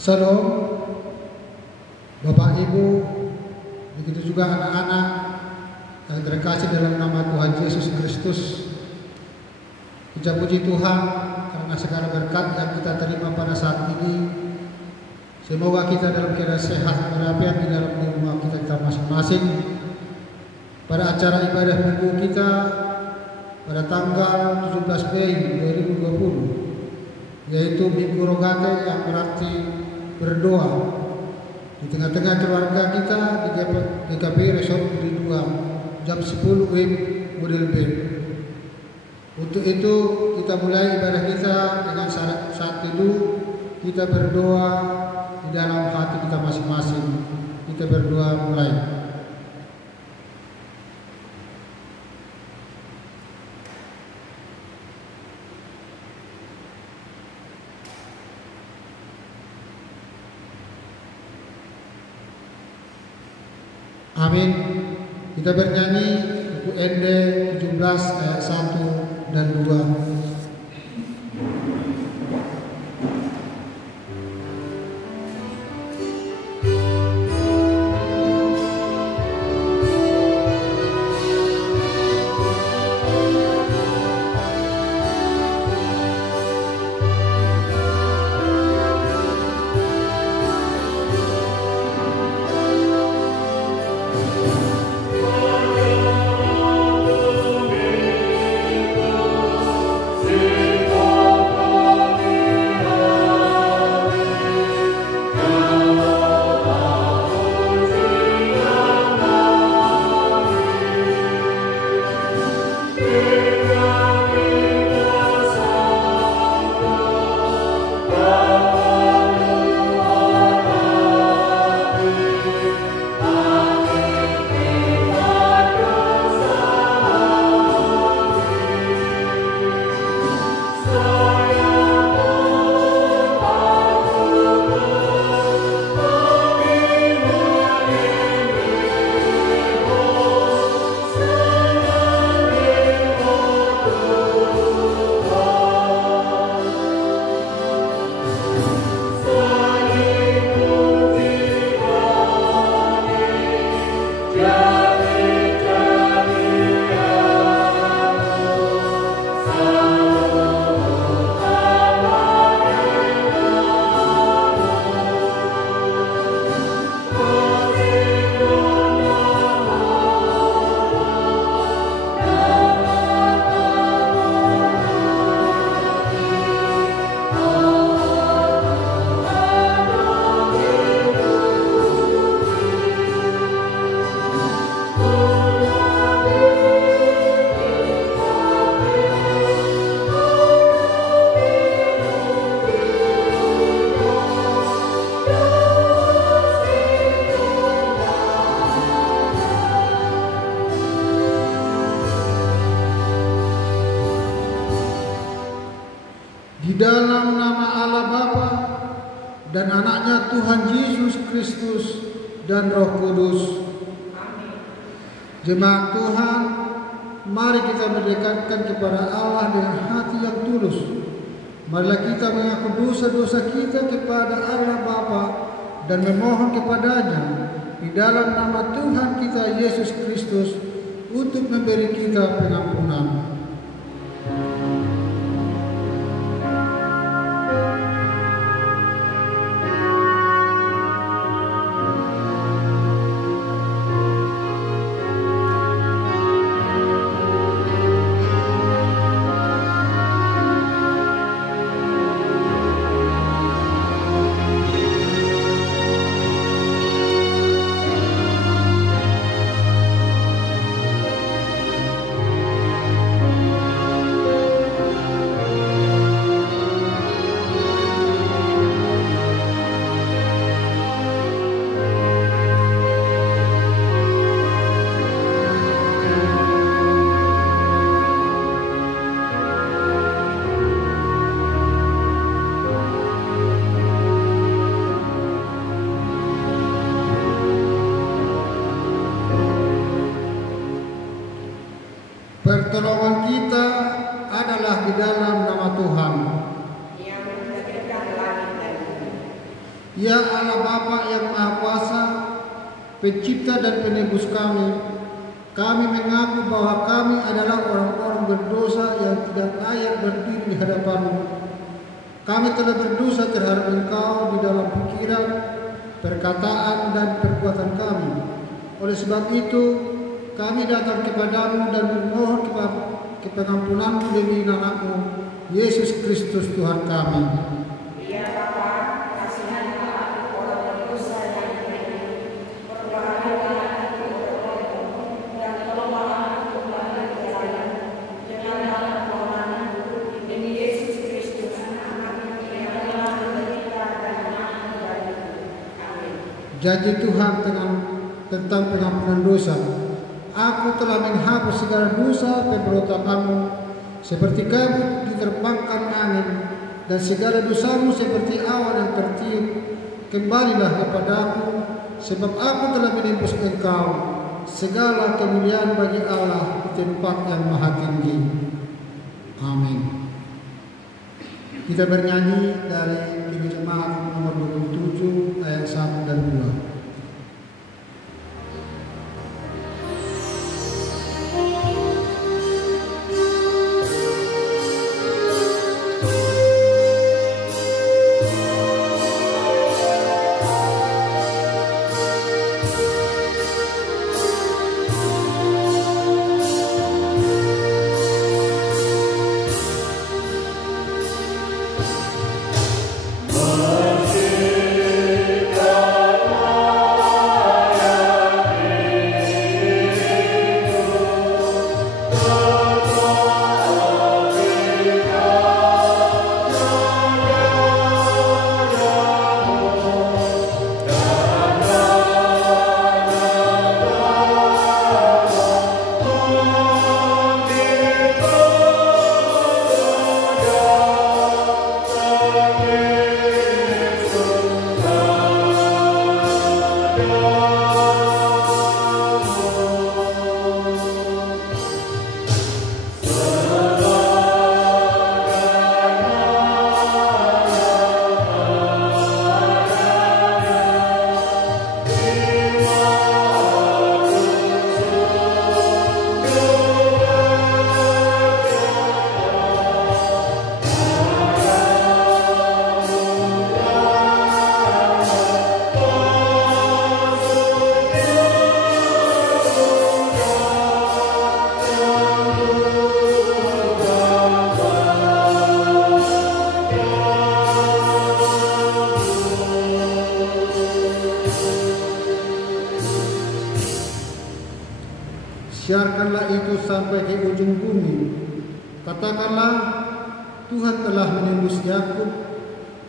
Salam, Bapak Ibu, begitu juga anak-anak yang terkasih dalam nama Tuhan Yesus Kristus. Puja puji Tuhan karena segala berkat yang kita terima pada saat ini. Semoga kita dalam keadaan sehat walafiat di dalam rumah kita masing-masing. Pada acara ibadah minggu kita pada tanggal 17 Mei 2020, yaitu Minggu Rogate yang berarti berdoa di tengah-tengah keluarga kita di GKP Resort Budi 2 jam 10 WIB model B. Untuk itu kita mulai ibadah kita dengan saat teduh kita berdoa di dalam hati kita masing-masing. Kita berdoa mulai. Amin. Kita bernyanyi buku ND 17 ayat 1 dan 2. Di dalam nama Allah Bapa dan anaknya Tuhan Yesus Kristus dan Roh Kudus. Jemaat Tuhan, mari kita mendekatkan kepada Allah dengan hati yang tulus. Marilah kita mengaku dosa-dosa kita kepada Allah Bapa dan memohon kepadanya di dalam nama Tuhan kita Yesus Kristus untuk memberi kita pengampunan. Pertolongan kita adalah di dalam nama Tuhan. Ya Allah Bapa yang Maha Kuasa, Pencipta dan Penebus kami mengaku bahwa kami adalah orang-orang berdosa yang tidak layak berdiri di hadapan-Mu. Kami telah berdosa terhadap Engkau di dalam pikiran, perkataan, dan perbuatan kami. Oleh sebab itu, kami datang kepadamu dan memohon pengampunan-Mu demi anak-Mu, Yesus Kristus Tuhan kami. Ya Bapa, kasihanlah aku orang berdosa yang ini. Perbaharilah aku berdoa dan tolonglah aku kembali ke jalan. Dengan dalam permohonan-Mu demi Yesus Kristus, Anak-Mu yang telah menderita dan mati bagiku. Amin. Janji Tuhan tentang pengampunan dosa. Aku telah menghapus segala dosa pemberontakanmu, seperti kabut diterbangkan angin, dan segala dosamu seperti awan yang tertiup. Kembalilah kepadaku, sebab aku telah menembus engkau. Segala kemuliaan bagi Allah di tempat yang maha tinggi. Amin. Kita bernyanyi dari jemaat nomor 27 ayat 1 dan 2. Siarkanlah itu sampai ke ujung bumi. Katakanlah, Tuhan telah menembus Yakub,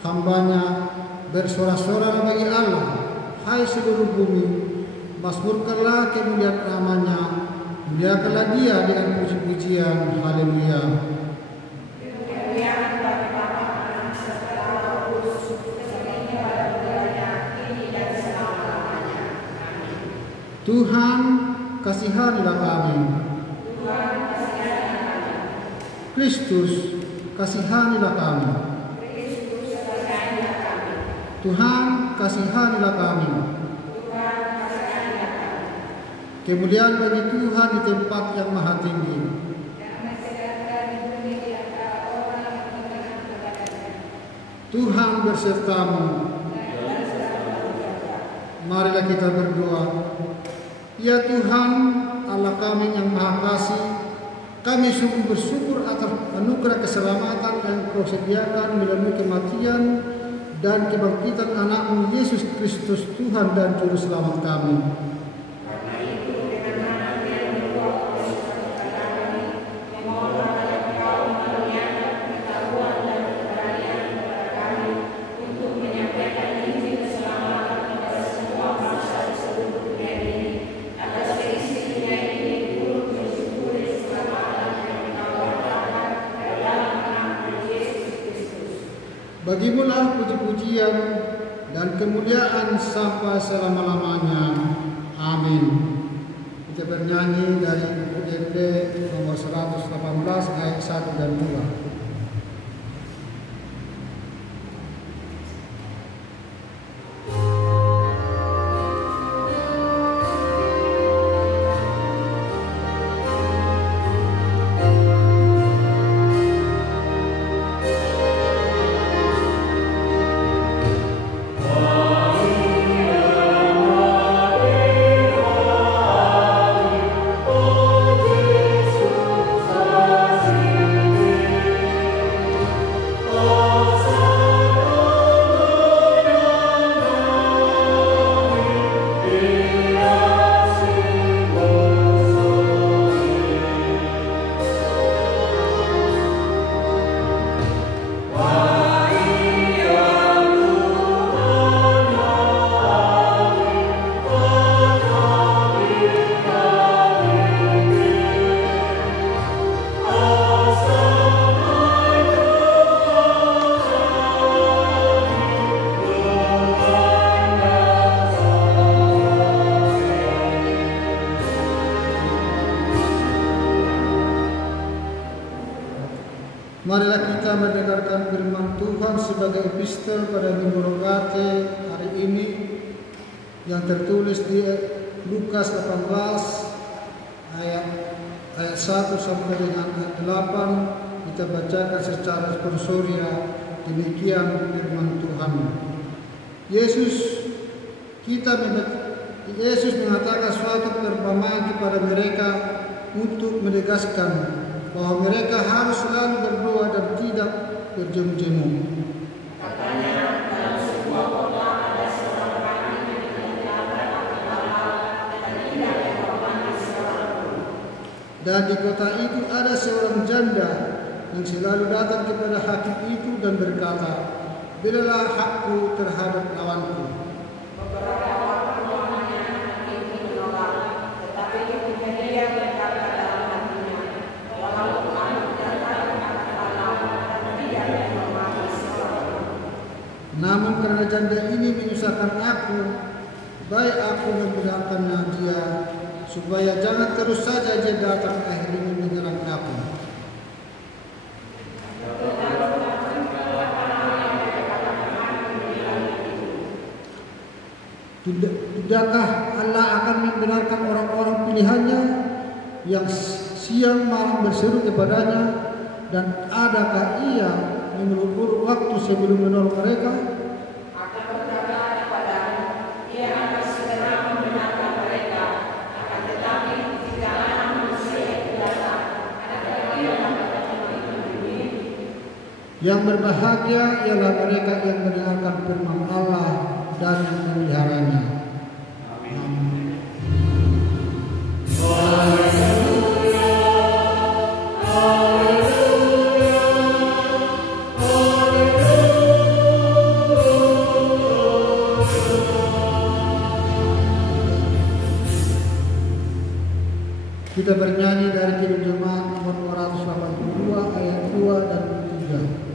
hambanya. Bersorak-sorak bagi Allah, hai seluruh bumi. Mazmurkanlah kemuliaan namanya. Muliakanlah Dia dengan puji-pujian. Haleluya. Tuhan, kasihanilah kami. Kristus, kasihanilah kami. Tuhan, kasihanilah kami. Kemuliaan bagi Tuhan di tempat yang maha tinggi. Tuhan bersertamu. Marilah kita berdoa. Ya Tuhan, Allah kami yang maha kasih, kami sungguh bersyukur atas anugerah keselamatan yang Kau sediakan melalui kematian dan kebangkitan anak-Mu Yesus Kristus, Tuhan dan Juru Selamat kami. Bagimulah puji-pujian dan kemuliaan sampai selama-lamanya. Amin. Kita bernyanyi dari buku DP nomor 118 ayat 1 dan 2. Marilah kita mendengarkan firman Tuhan sebagai epistel pada Minggu Rogate hari ini yang tertulis di Lukas 18 ayat 1 sampai dengan ayat 8. Kita bacakan secara sponsoria. Demikian firman Tuhan. Yesus mengatakan suatu perumpamaan kepada mereka untuk menegaskan bahwa mereka harus selalu berdoa dan tidak berjemu-jemu. Katanya, dalam sebuah kota ada seorang rabi yang dilakukan akal dan tidak dihormati seorang pun. Dan di kota itu ada seorang janda yang selalu datang kepada hakim itu dan berkata, "Berilah hakku terhadap lawanku." Beberapa waktu lamanya hakim itu menolak, tetapi kemudian dia berkata dalam hatinya, "Walaupun aku datang akan Allah dan tidak dihormati seorang pun." Namun karena janda ini menyusahkan aku, baik aku membenarkannya dia, supaya jangan terus saja dia datang akhirnya menyerang aku. Tidakkah Allah akan membenarkan orang-orang pilihannya yang siang malam berseru kepadanya, dan adakah ia mengulur waktu sebelum menolong mereka? Aku berkata kepadamu, ia akan segera membenarkan mereka. Akan tetapi jika Anak Manusia itu datang, adakah ia dapat menemui? Yang berbahagia ialah mereka yang mendengarkan firman Allah dan yang memeliharanya. Amin. Kita bernyanyi dari Kidung Jemaat nomor 282 ayat 2 dan 3.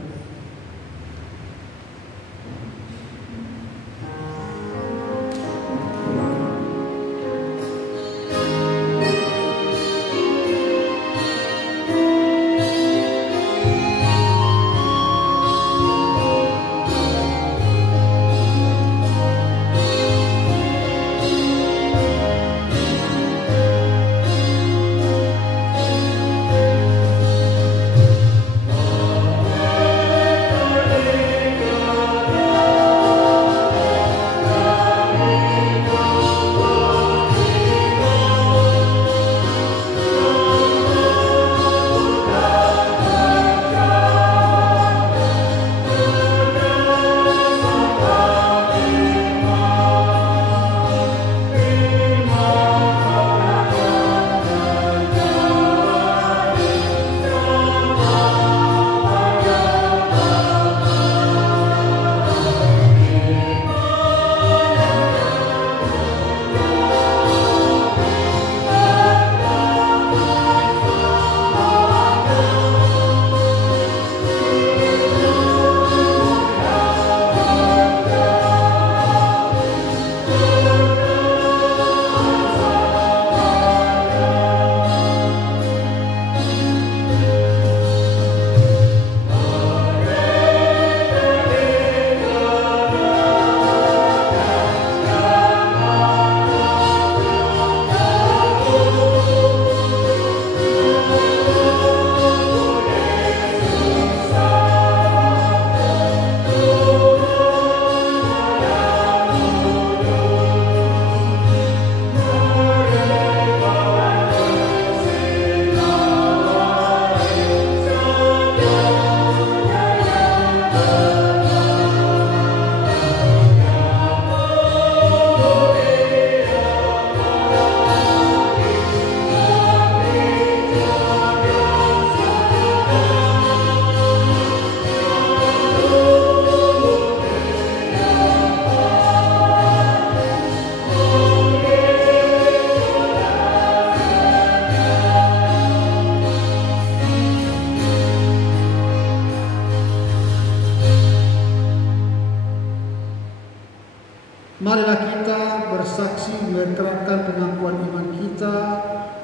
Marilah kita bersaksi menerangkan pengakuan iman kita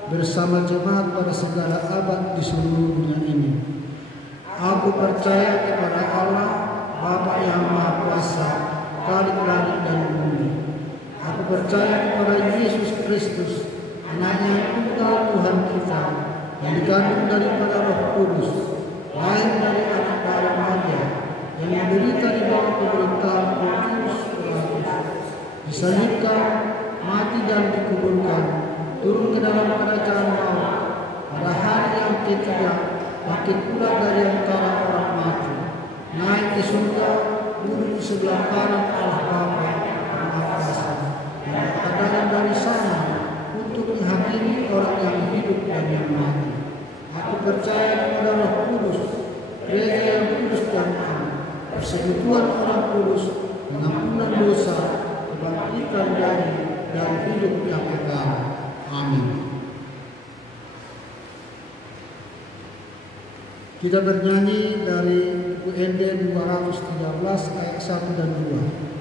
bersama jemaat pada segala abad di seluruh dunia ini. Aku percaya kepada Allah, Bapa yang Maha Kuasa, Khalik langit dan bumi. Aku percaya kepada Yesus Kristus, Anaknya yang tunggal Tuhan kita, yang dikandung daripada Roh Kudus, lahir dari anak darah Maria, yang menderita di bawah pemerintahan Pontius Pilatus, disalibkan, mati dan dikuburkan, turun ke dalam kerajaan maut, pada hari yang ketiga bangkit pula dari antara orang mati, naik ke surga, duduk di sebelah kanan Allah Bapa yang Maha Kuasa, dan akan dari sana untuk menghakimi orang yang hidup dan yang mati. Aku percaya kepada Roh Kudus, Gereja yang kudus dan aman, persekutuan orang kudus, pengampunan dosa, kebangkitan dan hidup yang kekal. Amin. Kita bernyanyi dari UND 213 ayat 1 dan 2.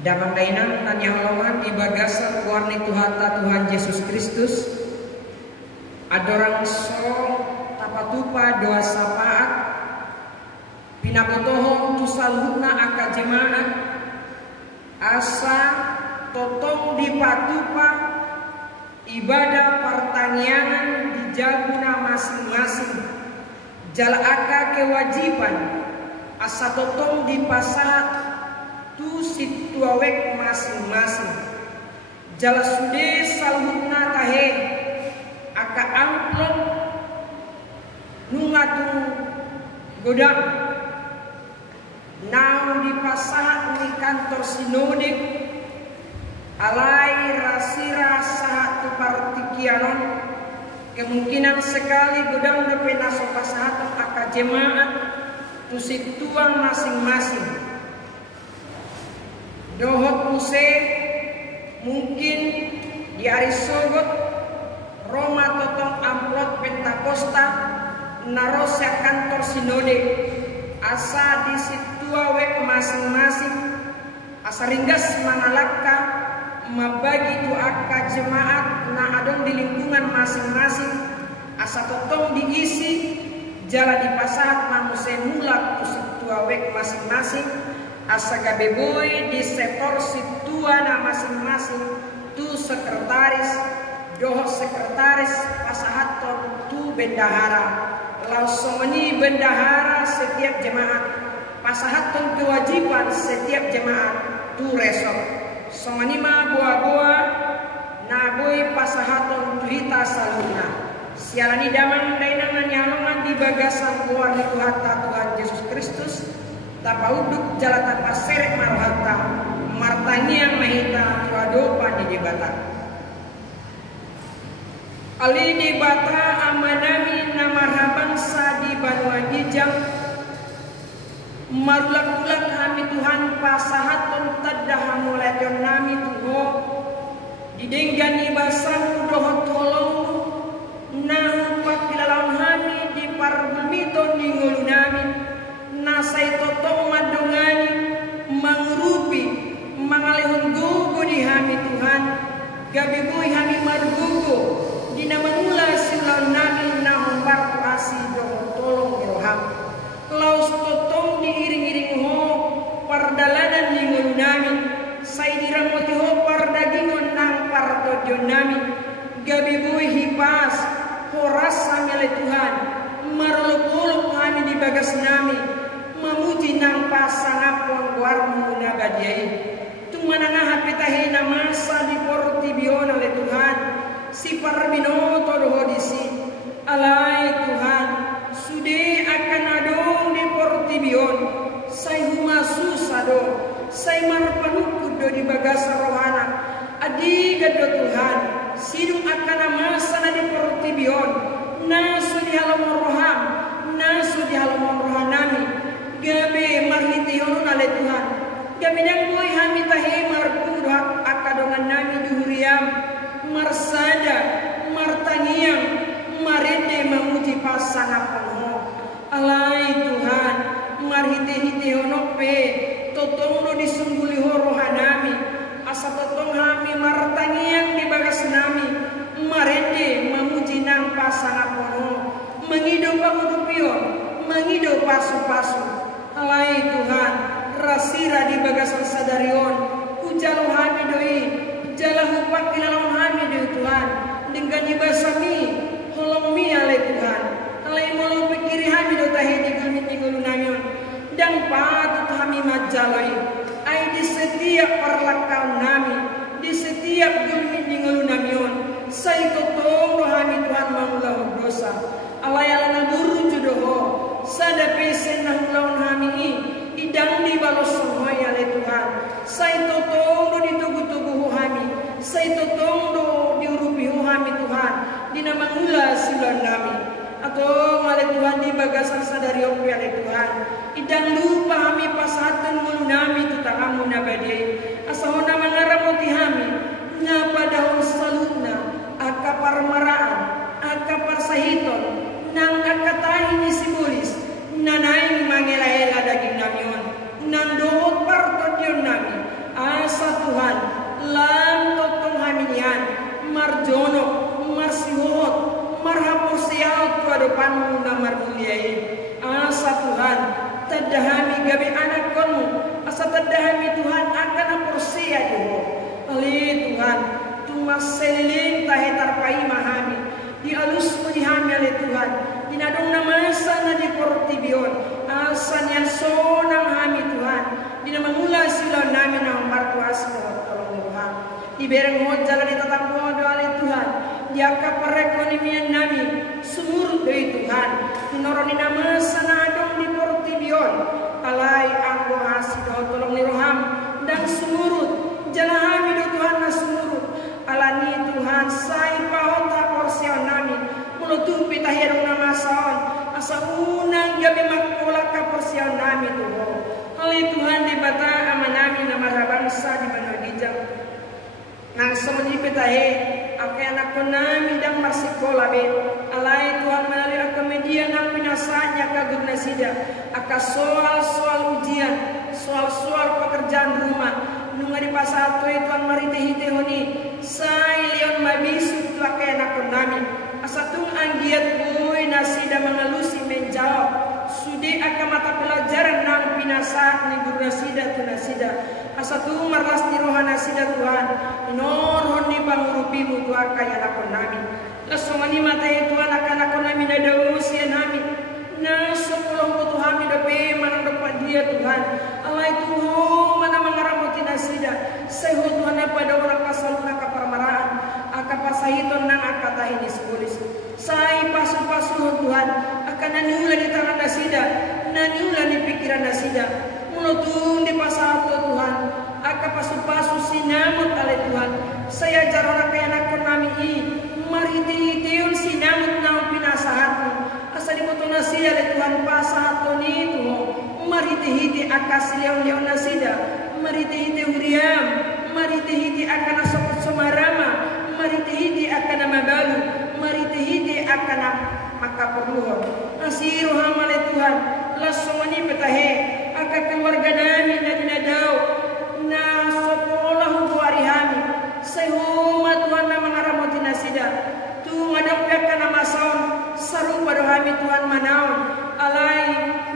Dalam dainang tanya halaman ibagasa warni Tuhata Tuhan Yesus Kristus adorang so tapatupa doa sapaat pinabotohong tusalhuna aka jemaat asa totong dipatupa ibadah pertanianan di jaguna masing-masing jala aka kewajiban asa totong dipasahat tu situawek masing-masing jala sude salhutna kahe aka amplop nungatung godang naung dipasahat di kantor sinode alai rasira sahat tu partikianon kemungkinan sekali gudang depena sopasahatan aka jemaat tusi tuang masing-masing. Dohot muse mungkin di hari sogot Roma totong amplot Pentakosta narosya kantor sinode asa di situa wek masing-masing asa ringgas mangalaka mabagi tu aka jemaat na adong di lingkungan masing-masing asa totong diisi jala di pasahat manuse mulak tu situa wek masing-masing asa gabeboy di sektor situa na masing-masing tu sekretaris doho sekretaris pasahaton tu bendahara langsung bendahara setiap jemaat pasahaton kewajiban setiap jemaat tu resok somani ma boa-boa na boy pasahaton tuita saluna sialani damang dainangan nyalongan di bagasan luar di Tuhan Yesus Kristus tapauduk jala tapa serek marhata martangiang mahita tuadopa di jebatan ali di bata amanami namarhaban sa di Banua Gijang marulak-ulak kami Tuhan pasahaton taddah mulation nami tuho didenggan ibasang dohot tolong nang pakilalawan kami di parbumiton di ngulu nami nasay totong madungani mangrupi mangalehon gugu di kami Tuhan gabibuy kami margugu di nama mula silaw nami na humbar kuasi dohot tolong iroham laus totong diiring-iring ho pardalanan di ngulu nami say diramoti ho pardagingon nang pardojon nami gabibuy hipas horas kami oleh Tuhan maruluk-uluk kami di bagas nami memuji nang pasangapon warmu nabadiai tung manangah pitahi na masa di portibion oleh Tuhan si parminoto doho disi alai Tuhan sude akan adong di portibion say humasu sado say marpanukud do di bagas rohana adi gado Tuhan sidung akan masa na di portibion nasu di halaman roham nasu di halaman rohanami gabe marhitihon ale Tuhan gabe nang boy hami tahe marpungdak akadongan nami duhuriam marsada martangiang marende memuji pasangaponho alai Tuhan marhitihon pe totong no disungguli rohanami asa totong hami martangiang di bagas nami marende memuji nang pasangaponho mengido pangudupion mengido pasu-pasu alai Tuhan rasira di bagasan sadarion ujalo hami doi jala hupak kilalang hami doi Tuhan dengan ibasami holong mi alai Tuhan alai molo pikiri hami do tahe di gulmi tingulu namion dan patut hami majalai ai di setiap perlakuan nami di setiap gulmi tingulu namion sai totong do hami Tuhan mangulah dosa alai alana buru judoho sada pesen nang lawan hami idang di balos semua ya le Tuhan sai totong do ditugu-tugu hami sai totong do diurupi hami Tuhan di nama mula silan nami atau ngale Tuhan di bagasan sadari opo ya le Tuhan idang lupa hami pasatan mulu nami tutakamu nabadi asahona mangaramoti hami ngapa dahon salutna akapar maraan akapar sahiton nang akatahin ni simulis nanaing mangela-ela daging namion nang dohot partodion nami asa Tuhan lam totong haminian marjono marsihohot marhapur siyaut tuadopanmu na marmuliai asa Tuhan tadahami gabi anak konmu asa tadahami Tuhan akan apursia doho ali Tuhan tumaselin tahetar pai mahami di alus di hami ale Tuhan dinadong nama sana di portibion asan yang sonang hami Tuhan dina mangula sila nami na martuas mo tolong Tuhan di bereng mo jalan di tatap mo do ale Tuhan di aka perekonomian nami sumur deui Tuhan dinoroni nama sana adong di portibion alai anggo hasido tolong ni roham dan sumurut jalan hami do Tuhan na sumurut alani Tuhan sai pahota porsion nami mulo tu pita herong nama saon asa unang gabi makola ka porsian nami Tuho. Oleh Tuhan di bata amanami nama bangsa di mana dijang nang semeni pita he ake anak nami dang marsikola be alai Tuhan melalui aka media nang pinasanya ka guna sida aka soal ujian soal pekerjaan rumah nunga di pasal tu Tuhan mari tehite honi sai leon mabisu tu ake anak nami asatung anggiat boy nasida mengalusi menjawab sudi akan mata pelajaran nang pinasa ni guru nasida tu nasida asatung marlas di rohan nasida Tuhan inor honi pangurupimu tu aka anak nami lasomani mata Tuhan anak nami nada usia nami na sepuluh butuh kami dape mana dapat dia Tuhan alai Tuhan mana mengaramuti nasida sehu Tuhan pada orang kasal nak permaraan aka pasahiton nang akata ini sebulis sai pasu Tuhan akan naniula di tangan nasida naniula di pikiran nasida mulutun di pasato Tuhan aka pasu sinamut ale Tuhan saya jarona kaya anak nami mari tiun sinamut nang pinasahatmu asa di moto nasida le Tuhan pasato ni Tuhan mari tihiti akas leon nasida mari tihiti uriam mari tihiti akan asokot somarama mari tihiti akan mabalu mari tihiti akan maka perluhon asiru hamale Tuhan lasomani petahe aka keluarga nami nadinadau na sekolah huari hami sehuma Tuhan na mengaramoti nasida tu ngadapkan kana masaon sarupa dohami Tuhan manaon alai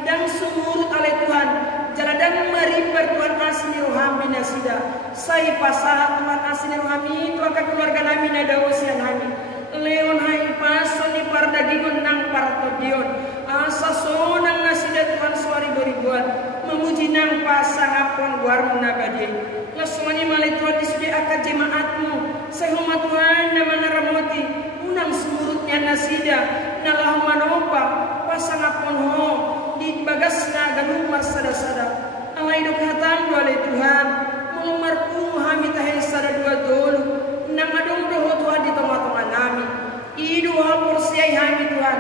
dan sumurut alai Tuhan jaladang mariper Tuhan asli rohami nasida sai pasahat Tuhan asli rohami itu akan keluarga nami nada usia nami leon hai pason di pardagingon nang partodion asa sonang nasida Tuhan suari beribuan memuji nang pasang apon guarmu nabadi laswani malai Tuhan disudi akan jemaatmu sehuma Tuhan nama naramoti unang sumurutnya nasida nalah manopa pasang apon ho di bagasna ganumar sada-sada alai dok hatang oleh Tuhan mulumarku hami tahe sada dua dolu nang adong doho Tuhan di tengah-tengah nami idu hapur siai hami Tuhan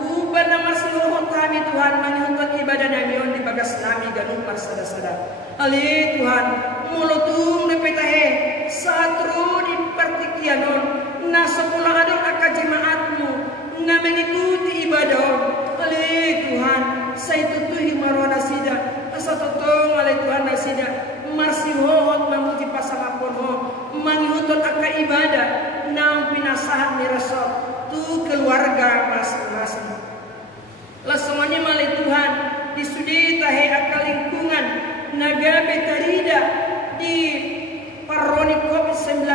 ubah nama seluruh kami Tuhan menyuntut ibadah nami on di bagas nami ganumar sada-sada alai Tuhan mulutung depetahe satru di partikianon na sekolah adong aka jemaatmu na mengikuti ibadah alai Tuhan saya tutuhi marwana sida asa totong alai Tuhan nasida marsi hohot memuji pasangapun ho mangihutut aka ibadah nang pinasahan ni rasul tu keluarga masing-masing lasomanya malai Tuhan disudi tahe aka lingkungan naga betarida di paroni COVID-19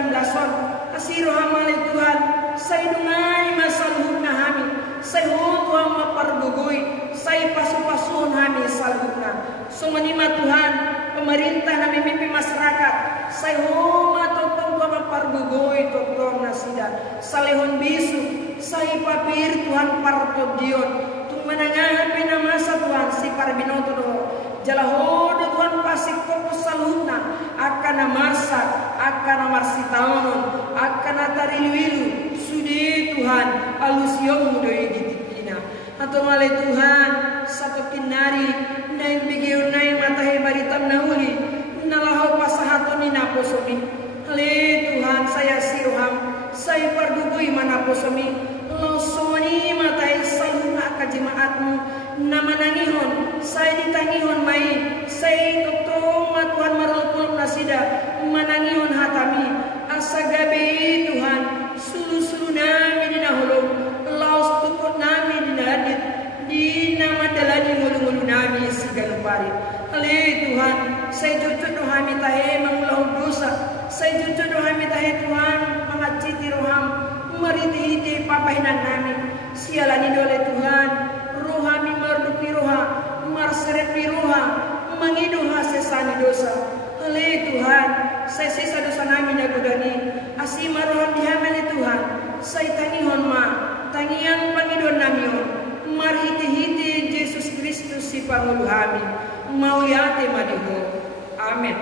asiru hamalai Tuhan saya dungai masaluhun nahami saya Tuhan maparbugui saya pasu-pasuhun hami salhuna sumanima Tuhan pemerintah na mimpi masyarakat saya matotong Tuhan maparbugui totong nasida salehon bisu saya papir Tuhan partodion tung menangahapi namasa Tuhan si parbinoto doho jalahodo Tuhan pasik fokus salhuna akan masak akan marsitaonon akan atarilu sudi Tuhan alusiom doi ditikina atau malai Tuhan satu kinari naik bigiun naik matahe baritam nauli nalahau pasahato ni naposomi ale Tuhan saya siroham saya pardugui manaposomi losoni matahe saluna ka jemaatmu nama nangihon saya ditangihon mai saya totong Tuhan marulpul nasida manangihon hatami asa gabe Tuhan sulu-sulu nami dinahulung laos tukut nami dinadit di nama dalani ngulu-ngulu nami sigalupari ale Tuhan saya jujur dohami tahe mengulah dosa saya jujur dohami tahe Tuhan mengaciti roham meriti papahinan nami sialani dole Tuhan rohami merdupi roha marserepi roha mengiduha sesani dosa ale Tuhan saya sisa dosa nami nagodani asima roham dihamani Tuhan saya tangihon ma tangiang pangidon namion marhiti-hiti Yesus Kristus si panguluhami mau yate madiho amin.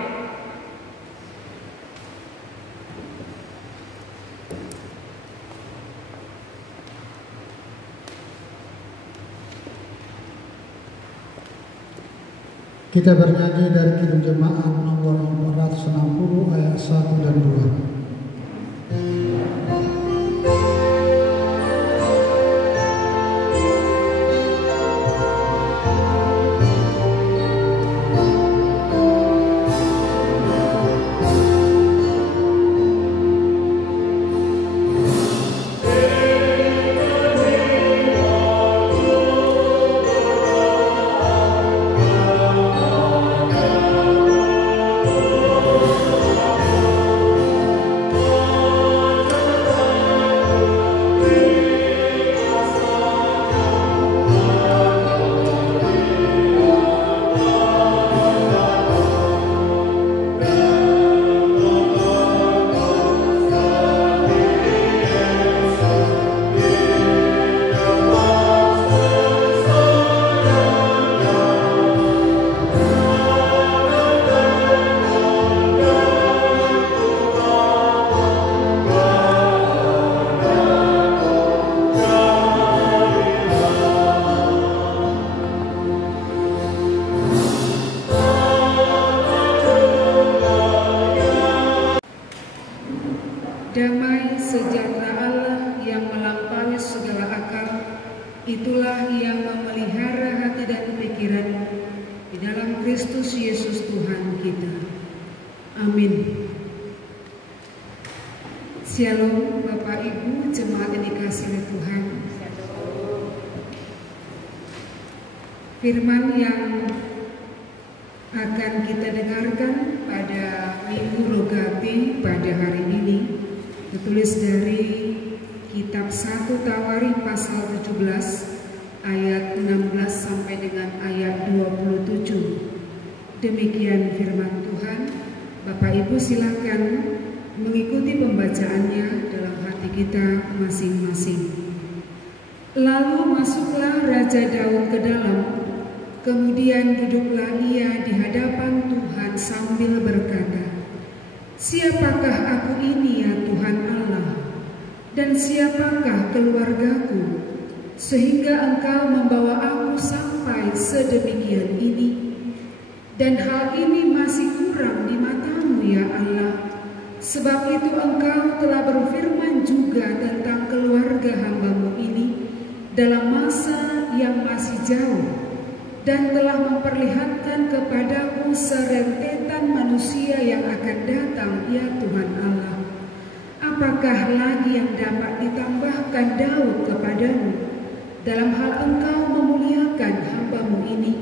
Kita bernyanyi dari Kidung Jemaat nomor 460 ayat 1 dan 2. Damai sejahtera Allah yang melampaui segala akal, itulah yang memelihara hati dan pikiran di dalam Kristus Yesus Tuhan kita. Amin. Shalom Bapak Ibu jemaat yang dikasihi oleh Tuhan. Firman yang akan kita dengarkan pada Minggu Rogati pada hari ini tertulis dari kitab 1 Tawari pasal 17 ayat 16 sampai dengan ayat 27. Demikian firman Tuhan. Bapak Ibu silakan mengikuti pembacaannya dalam hati kita masing-masing. Lalu masuklah Raja Daud ke dalam, kemudian duduklah ia di hadapan Tuhan sambil berkata, "Siapakah aku ini ya Tuhan Allah, dan siapakah keluargaku, sehingga Engkau membawa aku sampai sedemikian ini? Dan hal ini masih kurang di mata-Mu ya Allah, sebab itu Engkau telah berfirman juga tentang keluarga hamba-Mu ini dalam masa yang masih jauh, dan telah memperlihatkan kepadaku serentetan manusia yang akan datang ya Tuhan Allah. Apakah lagi yang dapat ditambahkan Daud kepadamu dalam hal Engkau memuliakan hamba-Mu ini?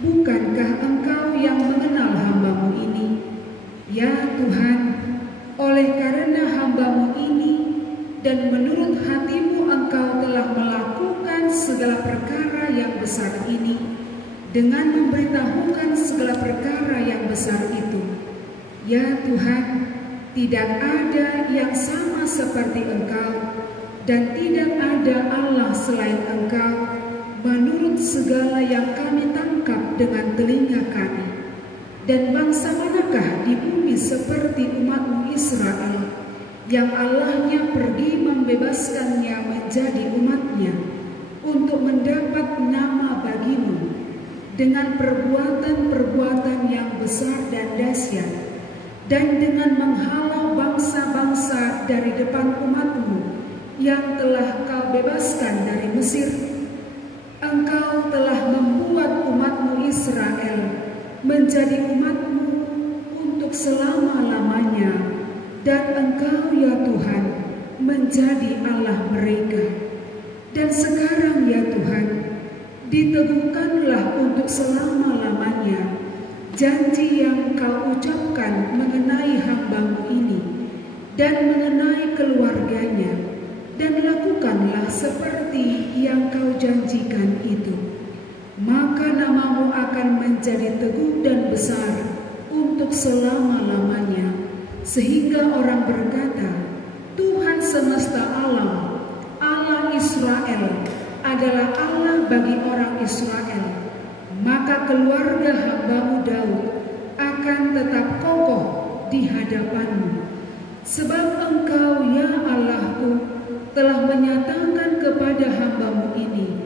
Bukankah Engkau yang mengenal hamba-Mu ini? Ya Tuhan, oleh karena hamba-Mu ini dan menurut hati-Mu Engkau telah melakukan segala perkara yang besar ini dengan memberitahukan segala perkara yang besar itu. Ya Tuhan, tidak ada yang sama seperti Engkau, dan tidak ada Allah selain Engkau, menurut segala yang kami tangkap dengan telinga kami. Dan bangsa manakah di bumi seperti umat-Mu Israel, yang Allahnya pergi membebaskannya menjadi umat-Nya, untuk mendapat nama bagi-Mu, dengan perbuatan-perbuatan yang besar dan dahsyat, dan dengan menghalau bangsa-bangsa dari depan umat-Mu yang telah Kau bebaskan dari Mesir. Engkau telah membuat umat-Mu Israel menjadi umat-Mu untuk selama-lamanya, dan Engkau ya Tuhan menjadi Allah mereka. Dan sekarang ya Tuhan, diteguhkanlah untuk selama-lamanya janji yang Kau ucapkan mengenai hamba-Mu ini dan mengenai keluarganya, dan lakukanlah seperti yang Kau janjikan itu. Maka nama-Mu akan menjadi teguh dan besar untuk selama-lamanya, sehingga orang berkata, Tuhan semesta alam, Allah Israel, adalah Allah bagi orang Israel. Maka keluarga hamba-Mu Daud akan tetap kokoh di hadapan-Mu. Sebab Engkau ya Allahku telah menyatakan kepada hamba-Mu ini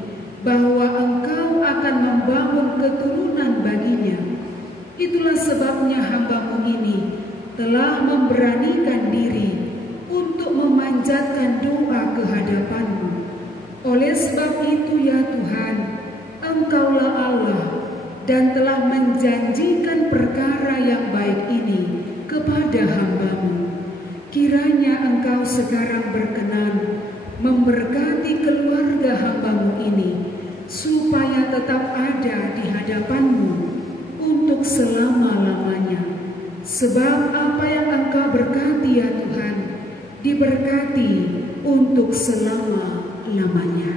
bahwa Engkau akan membangun keturunan baginya. Itulah sebabnya hamba-Mu ini telah memberanikan diri untuk memanjatkan doa ke hadapan-Mu. Oleh sebab itu ya Tuhan, Engkaulah Allah dan telah menjanjikan perkara yang baik ini kepada hamba-Mu. Kiranya Engkau sekarang berkenan memberkati keluarga hamba-Mu ini, supaya tetap ada di hadapan-Mu untuk selama-lamanya. Sebab apa yang Engkau berkati ya Tuhan, diberkati untuk selama-lamanya.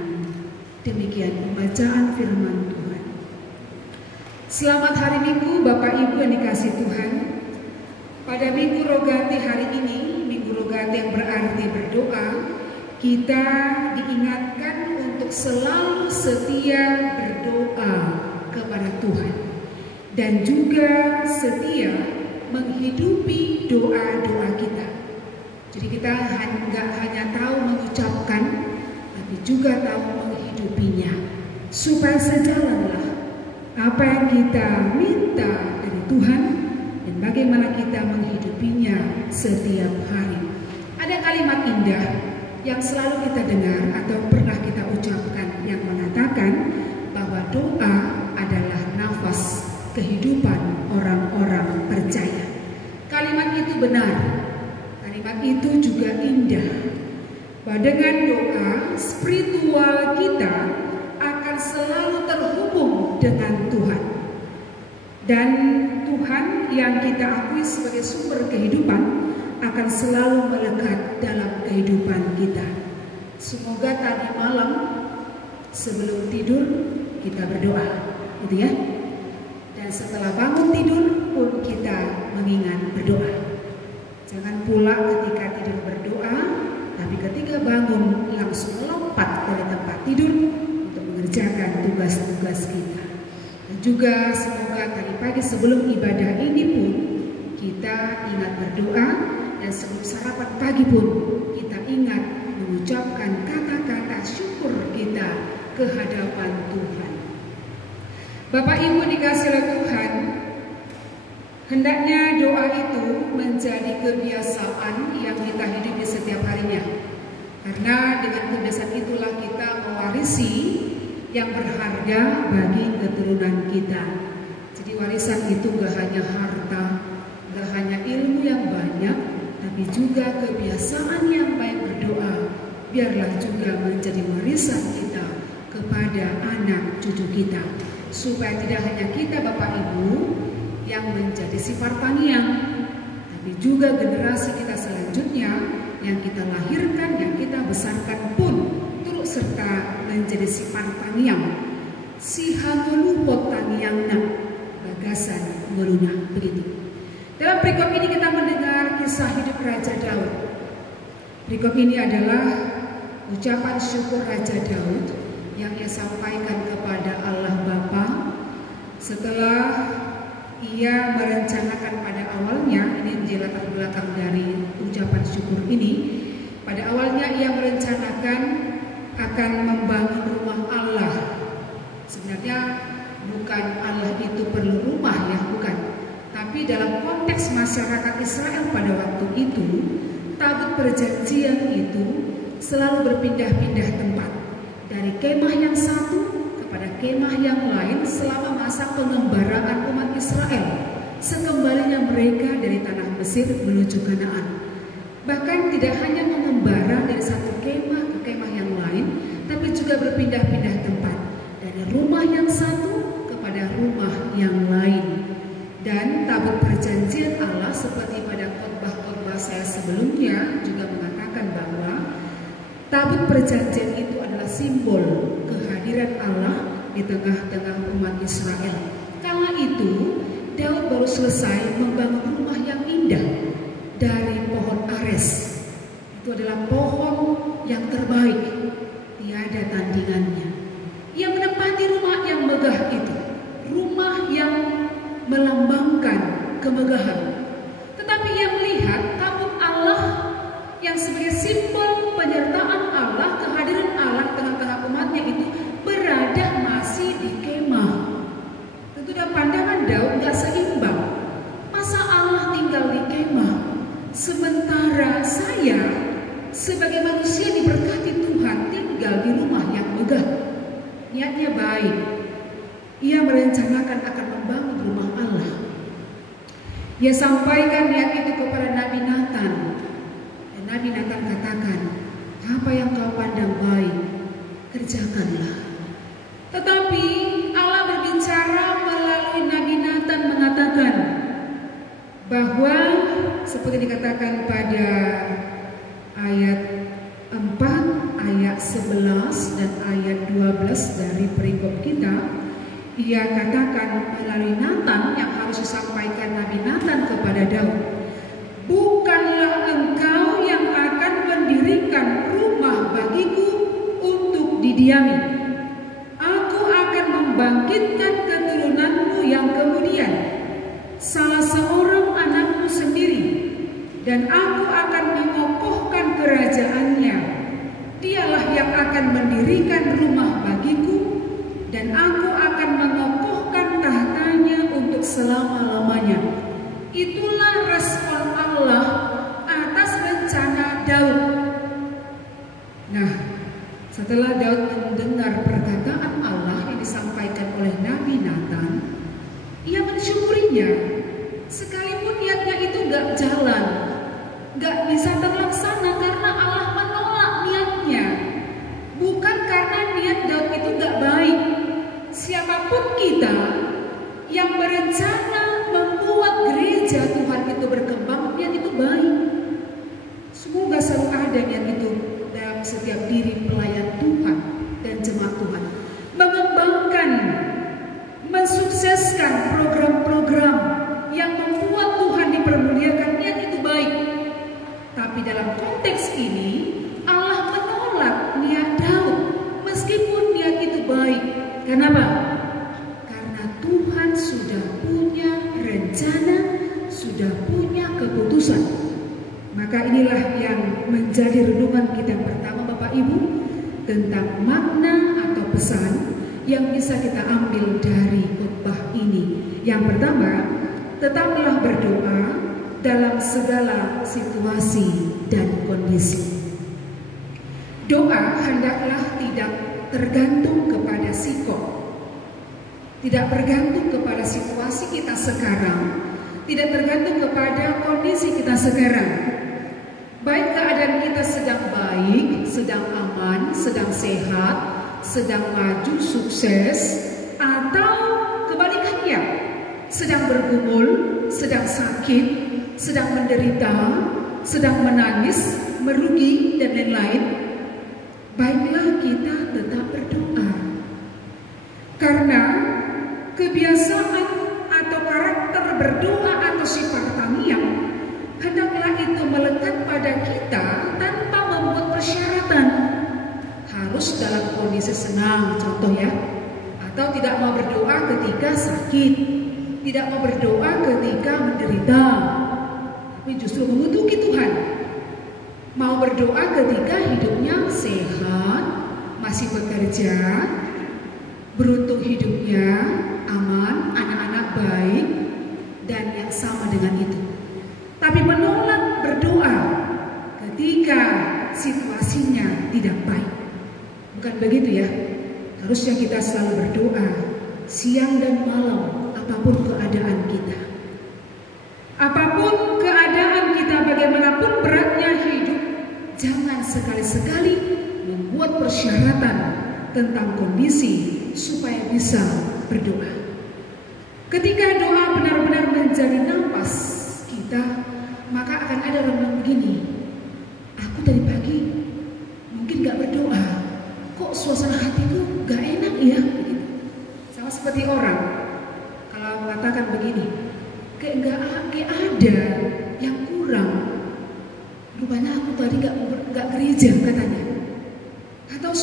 Demikian pembacaan firman Tuhan. Selamat hari Minggu Bapak Ibu yang dikasihi Tuhan. Pada Minggu Rogati hari ini, Minggu Rogati yang berarti berdoa, kita diingatkan untuk selalu setia berdoa kepada Tuhan dan juga setia menghidupi doa-doa kita. Jadi kita nggak hanya tahu mengucapkan, tapi juga tahu menghidupinya, supaya sejalanlah apa yang kita minta dari Tuhan dan bagaimana kita menghidupinya setiap hari. Ada kalimat indah yang selalu kita dengar atau pernah kita ucapkan yang mengatakan bahwa doa adalah nafas kehidupan orang-orang percaya. Kalimat itu benar, kalimat itu juga indah. Bahwa dengan doa, spiritual kita akan selalu terhubung dengan Tuhan. Dan Tuhan yang kita akui sebagai sumber kehidupan akan selalu melekat dalam kehidupan kita. Semoga tadi malam sebelum tidur kita berdoa, gitu ya. Dan setelah bangun tidur pun kita mengingat berdoa. Jangan pula ketika tidur berdoa, tapi ketika bangun langsung lompat dari tempat tidur untuk mengerjakan tugas-tugas kita. Dan juga semoga tadi pagi sebelum ibadah ini pun kita ingat berdoa. Dan sebelum sarapan pagi pun kita ingat mengucapkan kata-kata syukur kita ke hadapan Tuhan. Bapak Ibu dikasihi oleh Tuhan, hendaknya doa itu menjadi kebiasaan yang kita hidupi setiap harinya. Karena dengan kebiasaan itulah kita mewarisi yang berharga bagi keturunan kita. Jadi warisan itu gak hanya harta, gak hanya ilmu yang banyak, tapi juga kebiasaan yang baik berdoa, biarlah juga menjadi warisan kita kepada anak cucu kita, supaya tidak hanya kita Bapak Ibu yang menjadi si Parpaniang, tapi juga generasi kita selanjutnya yang kita lahirkan, yang kita besarkan pun turut serta menjadi si Parpaniang, si hanulupot tangiangna bagasan ngeluna, begitu. Dalam perikop ini kita mendengar kisah hidup Raja Daud. Perikop ini adalah ucapan syukur Raja Daud yang ia sampaikan kepada Allah Bapa setelah ia merencanakan pada awalnya, ini menjadi latar belakang dari ucapan syukur ini. Pada awalnya ia merencanakan akan membangun rumah Allah. Sebenarnya bukan Allah itu perlu rumah ya, bukan. Tapi dalam konteks masyarakat Israel pada waktu itu, tabut perjanjian itu selalu berpindah-pindah tempat dari kemah yang satu kepada kemah yang lain selama masa pengembaraan umat Israel sekembalinya mereka dari tanah Mesir menuju Kanaan. Bahkan tidak hanya mengembara dari satu kemah ke kemah yang lain, tapi juga berpindah-pindah tempat dari rumah yang satu kepada rumah yang lain. Dan tabut perjanjian Allah seperti pada khotbah-khotbah saya sebelumnya juga mengatakan bahwa tabut perjanjian itu adalah simbol kehadiran Allah di tengah-tengah umat Israel. Kala itu Daud baru selesai membangun rumah yang indah dari pohon ares. Itu adalah pohon yang terbaik, tiada tandingannya. Ia menempati rumah yang megah itu, rumah yang melambangkan kemegahan. Tetapi ia melihat tabut Allah yang sebagai simbol penyertaan Allah, kehadiran Allah tengah-tengah umatnya itu berada masih di kemah. niatnya baik. Ia merencanakan akan membangun rumah Allah. Ia sampaikan niat itu kepada Nabi Nathan. Dan Nabi Nathan katakan, apa yang kau pandang baik, kerjakanlah. Tetapi Allah berbicara melalui Nabi Nathan mengatakan bahwa seperti dikatakan pada ayat 4, ayat 11 dan ayat 12 dari perikop kita, ia katakan melalui Nathan yang harus disampaikan Nabi Nathan kepada Daud, bukanlah engkau yang akan mendirikan rumah bagiku untuk didiami. Aku akan membangkitkan keturunanmu yang kemudian, salah seorang anakmu sendiri, dan aku akan mengokohkan kerajaannya. Dialah yang akan mendirikan rumah bagiku, dan aku akan mengokohkan tahtanya untuk selama-lamanya. Itulah respon Allah atas rencana Daud. Nah, setelah Daud mendengar perkataan Allah yang disampaikan oleh Nabi Nathan, ia mensyukurinya. Sekalipun niatnya itu gak jalan, gak bisa terlaksana karena Allah menolak niatnya. Bukan karena niat Daud itu gak baik. Siapapun kita yang berencana membuat gereja Tuhan itu berkembang, niat itu baik. Semoga selalu ada niat itu dalam setiap diri pelayan Tuhan dan jemaat Tuhan. Mengembangkan, mensukseskan program-program yang membuat Tuhan dipermuliakan, niat itu baik. Tapi dalam konteks ini Allah menolak niat Daud meskipun niat itu baik. Kenapa? Karena Tuhan sudah punya rencana, sudah punya keputusan. Maka inilah yang menjadi renungan kita yang pertama Bapak Ibu, tentang makna atau pesan yang bisa kita ambil dari khotbah ini. Yang pertama, tetaplah berdoa dalam segala situasi dan kondisi. Doa hendaklah tidak tergantung kepada sikap, tidak bergantung kepada situasi kita sekarang, tidak tergantung kepada kondisi kita sekarang. Baik keadaan kita sedang baik, sedang aman, sedang sehat, sedang maju, sukses, atau kebalikannya, sedang bergumul, sedang sakit, sedang menderita, sedang menangis, merugi, dan lain-lain, baiklah kita tetap berdoa. Karena kebiasaan atau karakter berdoa atau sifat tamiang hendaklah itu melekat pada kita tanpa membuat persyaratan. Harus dalam kondisi senang, contoh ya, atau tidak mau berdoa ketika sakit, tidak mau berdoa ketika menderita, tapi justru mengutuki Tuhan. Mau berdoa ketika hidupnya sehat, masih bekerja, beruntung hidupnya, aman, anak-anak baik, dan yang sama dengan itu. Tapi menolak berdoa ketika situasinya tidak baik. Bukan begitu ya. Harusnya kita selalu berdoa siang dan malam, apapun keadaan kita. Apapun keadaan kita, bagaimanapun beratnya hidup, jangan sekali-sekali membuat persyaratan tentang kondisi supaya bisa berdoa. Ketika doa benar-benar menjadi napas kita, maka akan ada orang begini, aku dari pagi mungkin gak berdoa, kok suasana hatiku gak enak ya, begitu. Sama seperti orang kalau mengatakan begini, kayak ada yang kurang, rupanya aku tadi gak gereja katanya, atau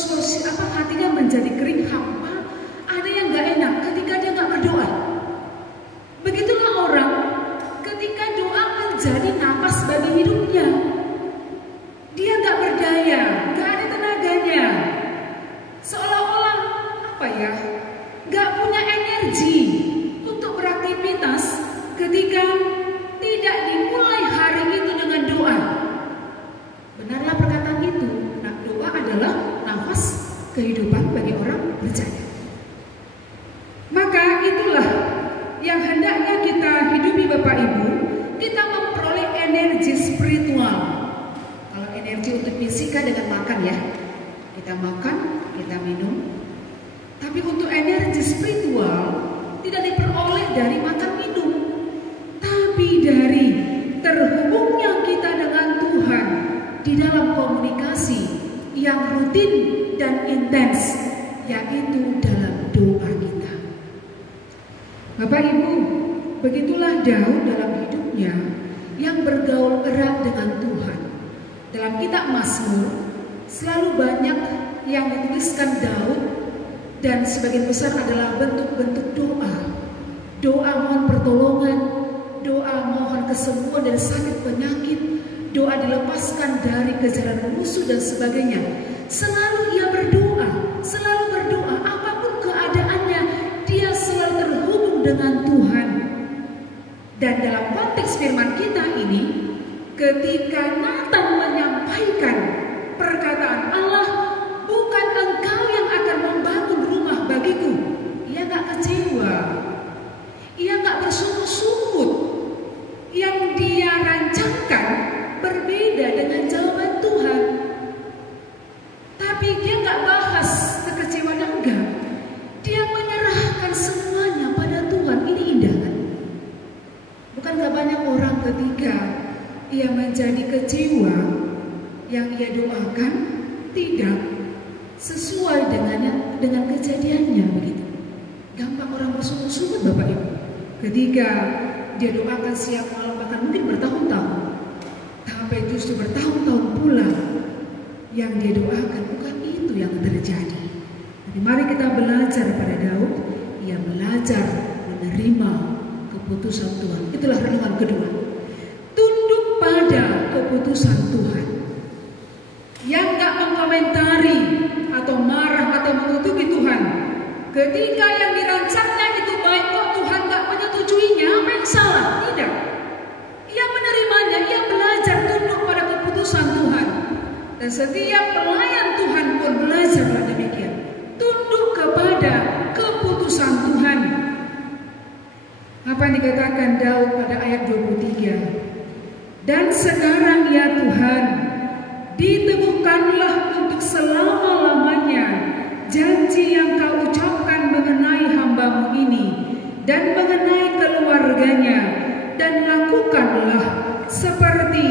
hatinya menjadi kering hampa, ada yang gak enak ketika dia gak berdoa. Begitulah orang ketika doa menjadi napas bagi hidupnya, dia gak berdaya, gak ada tenaganya, seolah-olah gak punya energi untuk beraktivitas ketika tidak dimulai hari itu dengan doa. Benarlah perkataan itu, doa adalah nafas kehidupan bagi orang percaya. Tapi untuk energi spiritual tidak diperoleh dari makan minum, tapi dari terhubungnya kita dengan Tuhan di dalam komunikasi yang rutin dan intens, yaitu dalam doa kita. Bapak Ibu, begitulah Daud dalam hidupnya yang bergaul erat dengan Tuhan. Dalam kitab Mazmur selalu banyak yang dituliskan Daud, dan sebagian besar adalah bentuk-bentuk doa. Doa mohon pertolongan, doa mohon kesembuhan dari sakit penyakit, doa dilepaskan dari kejaran musuh dan sebagainya. Selalu ia berdoa, selalu berdoa, apapun keadaannya, dia selalu terhubung dengan Tuhan. Dan dalam konteks firman kita ini, ketika Natan menyampaikan perkataan Allah, bukan engkau yang akan membangun rumah bagiku, ia gak kecewa, ia gak bersungut-sungut. Yang dia rancangkan berbeda dengan jawaban Tuhan. Tapi dia gak bahas kekecewaan, enggak. Dia menyerahkan semuanya pada Tuhan. Ini indah kan? Bukankah banyak orang ketika ia menjadi kecewa, yang ia doakan tidak sesuai dengan kejadiannya, begitu. Gampang orang bersungut-sungut Bapak Ibu. Ketika dia doakan siang malam, bahkan mungkin bertahun-tahun, tapi justru bertahun-tahun pula yang dia doakan bukan itu yang terjadi. Jadi mari kita belajar pada Daud. Ia belajar menerima keputusan Tuhan. Itulah renungan kedua. Tunduk pada keputusan Tuhan. Yang gak mengomentari atau marah atau menutupi Tuhan. Ketika yang dirancangnya itu baik kok Tuhan gak menyetujuinya, apa yang salah? Tidak. Ia menerimanya, ia belajar tunduk pada keputusan Tuhan. Dan setiap pelayan Tuhan pun belajarlah demikian. Tunduk kepada keputusan Tuhan. Apa yang dikatakan Daud pada ayat 23? Dan sekarang ya Tuhan, ditemukanlah untuk selama-lamanya janji yang kau ucapkan mengenai hamba-Mu ini dan mengenai keluarganya, dan lakukanlah seperti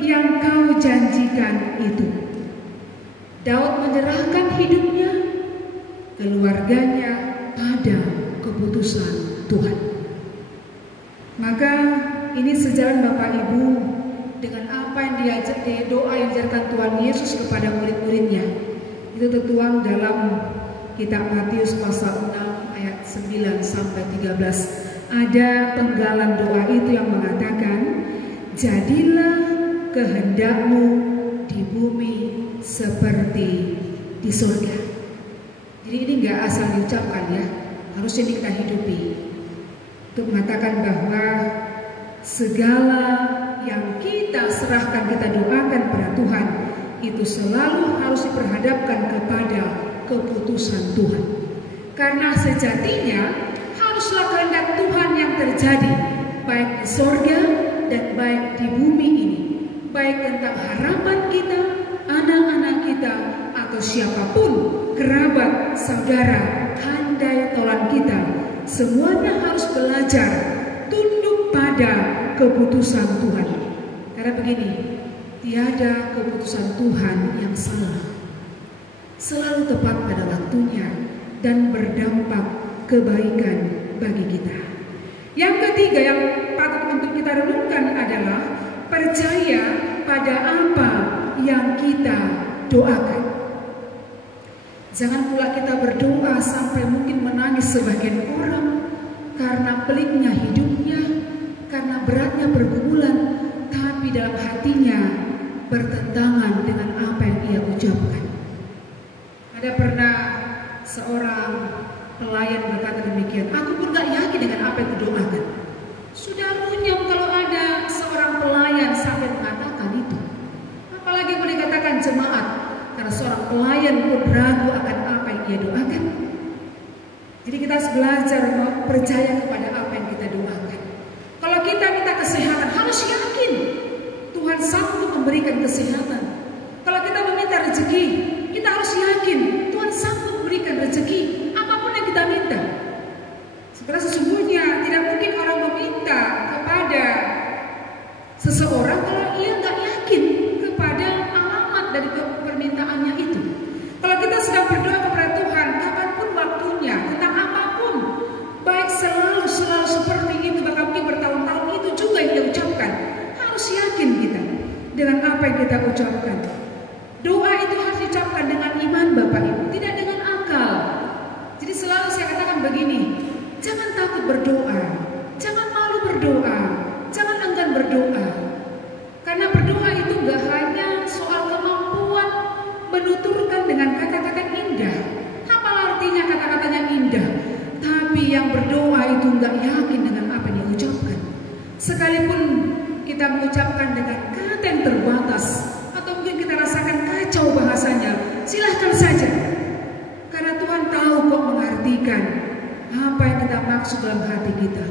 yang kau janjikan itu. Daud menyerahkan hidupnya, keluarganya pada keputusan Tuhan. Maka ini sejalan Bapak Ibu dengan apa yang doa yang diajarkan Tuhan Yesus kepada murid-muridnya. Itu tertuang dalam kitab Matius pasal 6 ayat 9 sampai 13. Ada penggalan doa itu yang mengatakan, jadilah kehendak-Mu di bumi seperti di surga. Jadi ini enggak asal diucapkan ya, harusnya kita hidupi. Untuk mengatakan bahwa segala yang kita serahkan, kita doakan pada Tuhan, itu selalu harus diperhadapkan kepada keputusan Tuhan. Karena sejatinya haruslah kehendak Tuhan yang terjadi, baik di surga dan baik di bumi ini. Baik tentang harapan kita, anak-anak kita, atau siapapun, kerabat, saudara, handai tolan kita, semuanya harus belajar tunduk pada keputusan Tuhan. Karena begini, tiada keputusan Tuhan yang salah, selalu tepat pada waktunya dan berdampak kebaikan bagi kita. Yang ketiga yang patut untuk kita renungkan adalah percaya pada apa yang kita doakan. Jangan pula kita berdoa sampai mungkin menangis sebagian orang karena peliknya hidupnya, karena beratnya pergumulan, tapi dalam hatinya bertentangan dengan apa yang ia ucapkan. Ada pernah seorang pelayan berkata demikian, aku pun gak yakin dengan apa yang kudoakan. Sudah runyam kalau ada seorang pelayan sampai mengatakan itu. Apalagi boleh dikatakan jemaat, karena seorang pelayan pun ragu akan apa yang ia doakan. Jadi kita harus belajar percaya kepada apa yang kita doakan. Kalau kita minta kesehatan, harus yakin Tuhan sanggup memberikan kesehatan. Kalau kita meminta rezeki, kita harus yakin Tuhan sanggup memberikan rezeki. Apapun kita ucapkan. Doa itu harus diucapkan dengan iman Bapak Ibu, tidak dengan akal. Jadi selalu saya katakan begini, jangan takut berdoa, jangan malu berdoa, jangan enggan berdoa. Karena berdoa itu gak hanya soal kemampuan menuturkan dengan kata-kata indah. Apa artinya kata-katanya indah? Tapi yang berdoa itu gak yakin dengan apa yang diucapkan. Sekalipun kita mengucapkan dengan kata yang terbatas, atau mungkin kita rasakan kacau bahasanya, silahkan saja. Karena Tuhan tahu kok mengartikan apa yang kita maksud dalam hati kita.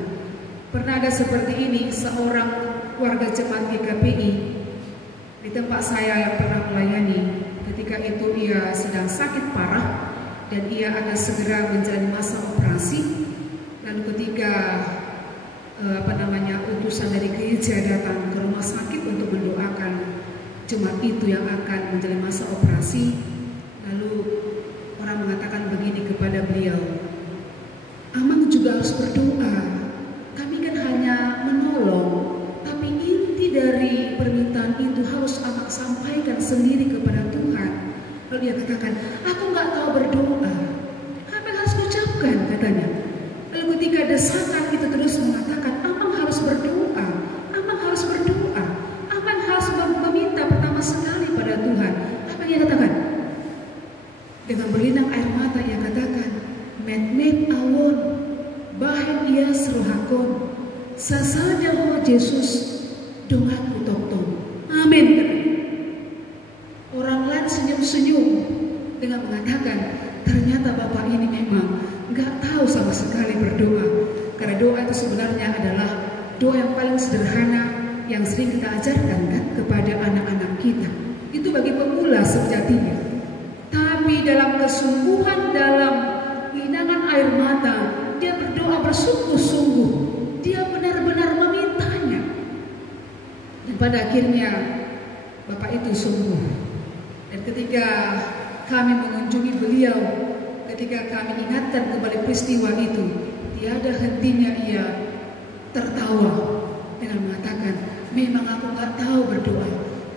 Pernah ada seperti ini, seorang warga jemaat GKPI di tempat saya yang pernah melayani. Ketika itu ia sedang sakit parah dan ia akan segera menjalani masa operasi. Lalu ketika utusan dari gereja datang ke rumah sakit untuk mendoakan jemaat itu yang akan menjalani masa operasi, lalu orang mengatakan begini kepada beliau, "Amang juga harus berdoa. Kami kan hanya menolong, tapi inti dari permintaan itu harus Amang sampaikan sendiri kepada Tuhan." Lalu dia katakan, "Aku nggak tahu berdoa. Apa yang harus diucapkan?" katanya. Lalu ketika desakan itu terus mengatakan, "Amang harus berdoa, Amang harus berdoa, Amang harus meminta pertama sekali pada Tuhan." Apa yang dia katakan? Dengan berlinang air mata ia katakan, "Met awon, bahen ia serohakon, sasada ho Yesus, dongaku tok-tok." Amin. Orang lain senyum-senyum dengan mengatakan, ternyata Bapak ini memang nggak tahu sama sekali berdoa. Karena doa itu sebenarnya adalah doa yang paling sederhana yang sering kita ajarkan kan kepada anak-anak kita. Itu bagi pemula sejatinya. Tapi dalam kesungguhan, dalam linangan air mata, dia berdoa bersungguh-sungguh. Dia benar-benar memintanya. Dan pada akhirnya Bapak itu sembuh. Dan ketika kami mengunjungi beliau, ketika kami ingatkan kembali peristiwa itu, tiada hentinya ia tertawa dengan mengatakan, "Memang aku nggak tahu berdoa,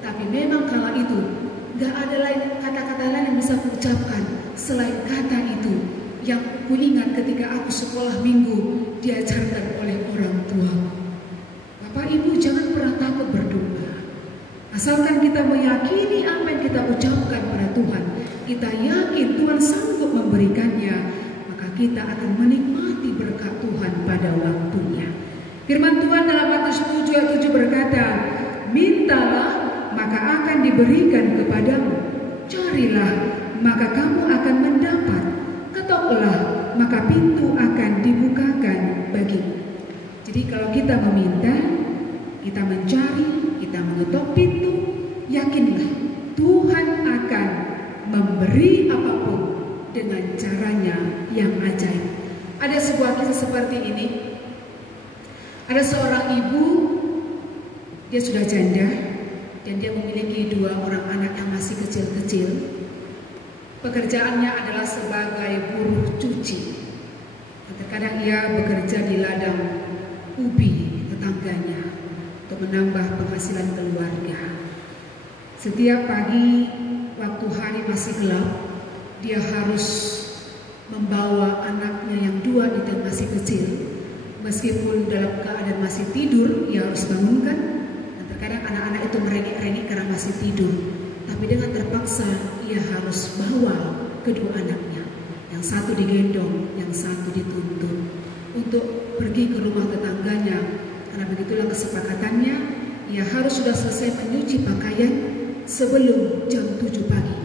tapi memang kala itu nggak ada lain kata-kata lain yang bisa kuucapkan selain kata itu yang kuingat ketika aku sekolah minggu diajarkan oleh orang tua." Bapak Ibu, jangan pernah takut berdoa. Asalkan kita meyakini apa yang kita ucapkan pada Tuhan, kita yakin Tuhan sanggup memberikannya, maka kita akan menikmati berkat Tuhan pada waktunya. Firman Tuhan dalam Matius 7 ayat 7 berkata, "Mintalah maka akan diberikan kepadamu, carilah maka kamu akan mendapat, ketoklah maka pintu akan dibukakan bagimu." Jadi kalau kita meminta, kita mencari, kita mengetok pintu, yakinlah Tuhan akan memberi apapun dengan caranya yang ajaib. Ada sebuah kisah seperti ini. Ada seorang ibu, dia sudah janda dan dia memiliki 2 orang anak yang masih kecil-kecil. Pekerjaannya adalah sebagai buruh cuci. Terkadang ia bekerja di ladang ubi tetangganya untuk menambah penghasilan keluarga. Setiap pagi waktu hari masih gelap, dia harus membawa anaknya yang 2 itu masih kecil. Meskipun dalam keadaan masih tidur, ia harus bangunkan. Dan terkadang anak-anak itu merengek-rengek karena masih tidur. Tapi dengan terpaksa ia harus bawa kedua anaknya. Yang satu digendong, yang satu dituntun untuk pergi ke rumah tetangganya. Karena begitulah kesepakatannya, ia harus sudah selesai menyuci pakaian sebelum jam 7 pagi.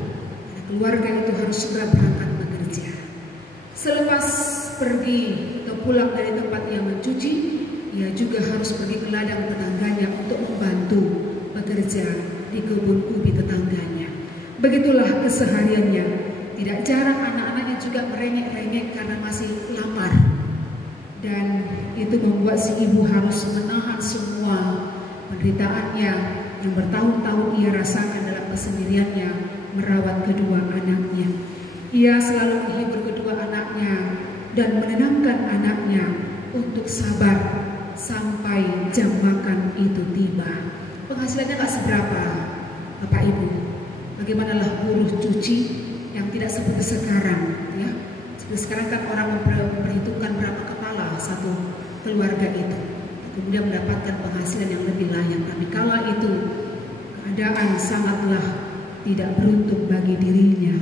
Karena keluarga itu harus segera berangkat bekerja. Selepas pergi atau pulang dari tempat ia mencuci, ia juga harus pergi ke ladang tetangganya untuk membantu bekerja di kebun ubi tetangganya. Begitulah kesehariannya. Tidak jarang anak-anaknya juga merengek-rengek karena masih lapar. Dan itu membuat si ibu harus menahan semua penderitaannya yang bertahun-tahun ia rasakan dalam kesendiriannya merawat kedua anaknya. Ia selalu menghibur kedua anaknya dan menenangkan anaknya untuk sabar sampai jam makan itu tiba. Penghasilannya gak seberapa, Bapak Ibu, bagaimanalah buruh cuci yang tidak seperti sekarang, ya. Seperti sekarang kan orang memperhitungkan berapa kepala satu keluarga itu, kemudian mendapatkan penghasilan yang lebih layak. Tapi kala itu keadaan sangatlah tidak beruntung bagi dirinya.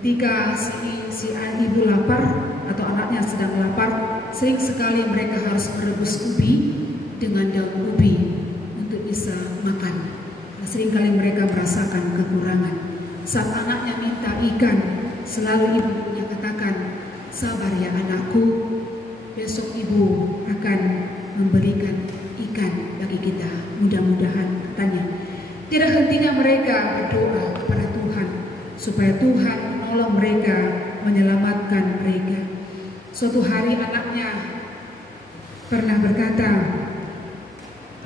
Ketika si ibu lapar atau anaknya sedang lapar, sering sekali mereka harus merebus ubi dengan daun ubi untuk bisa makan. Seringkali mereka merasakan kekurangan. Saat anaknya minta ikan, selalu ibunya katakan, "Sabar ya anakku, besok ibu akan memberikan ikan bagi kita." Mudah-mudahan, katanya. Tidak hentinya mereka berdoa kepada Tuhan supaya Tuhan menolong mereka, menyelamatkan mereka. Suatu hari anaknya pernah berkata,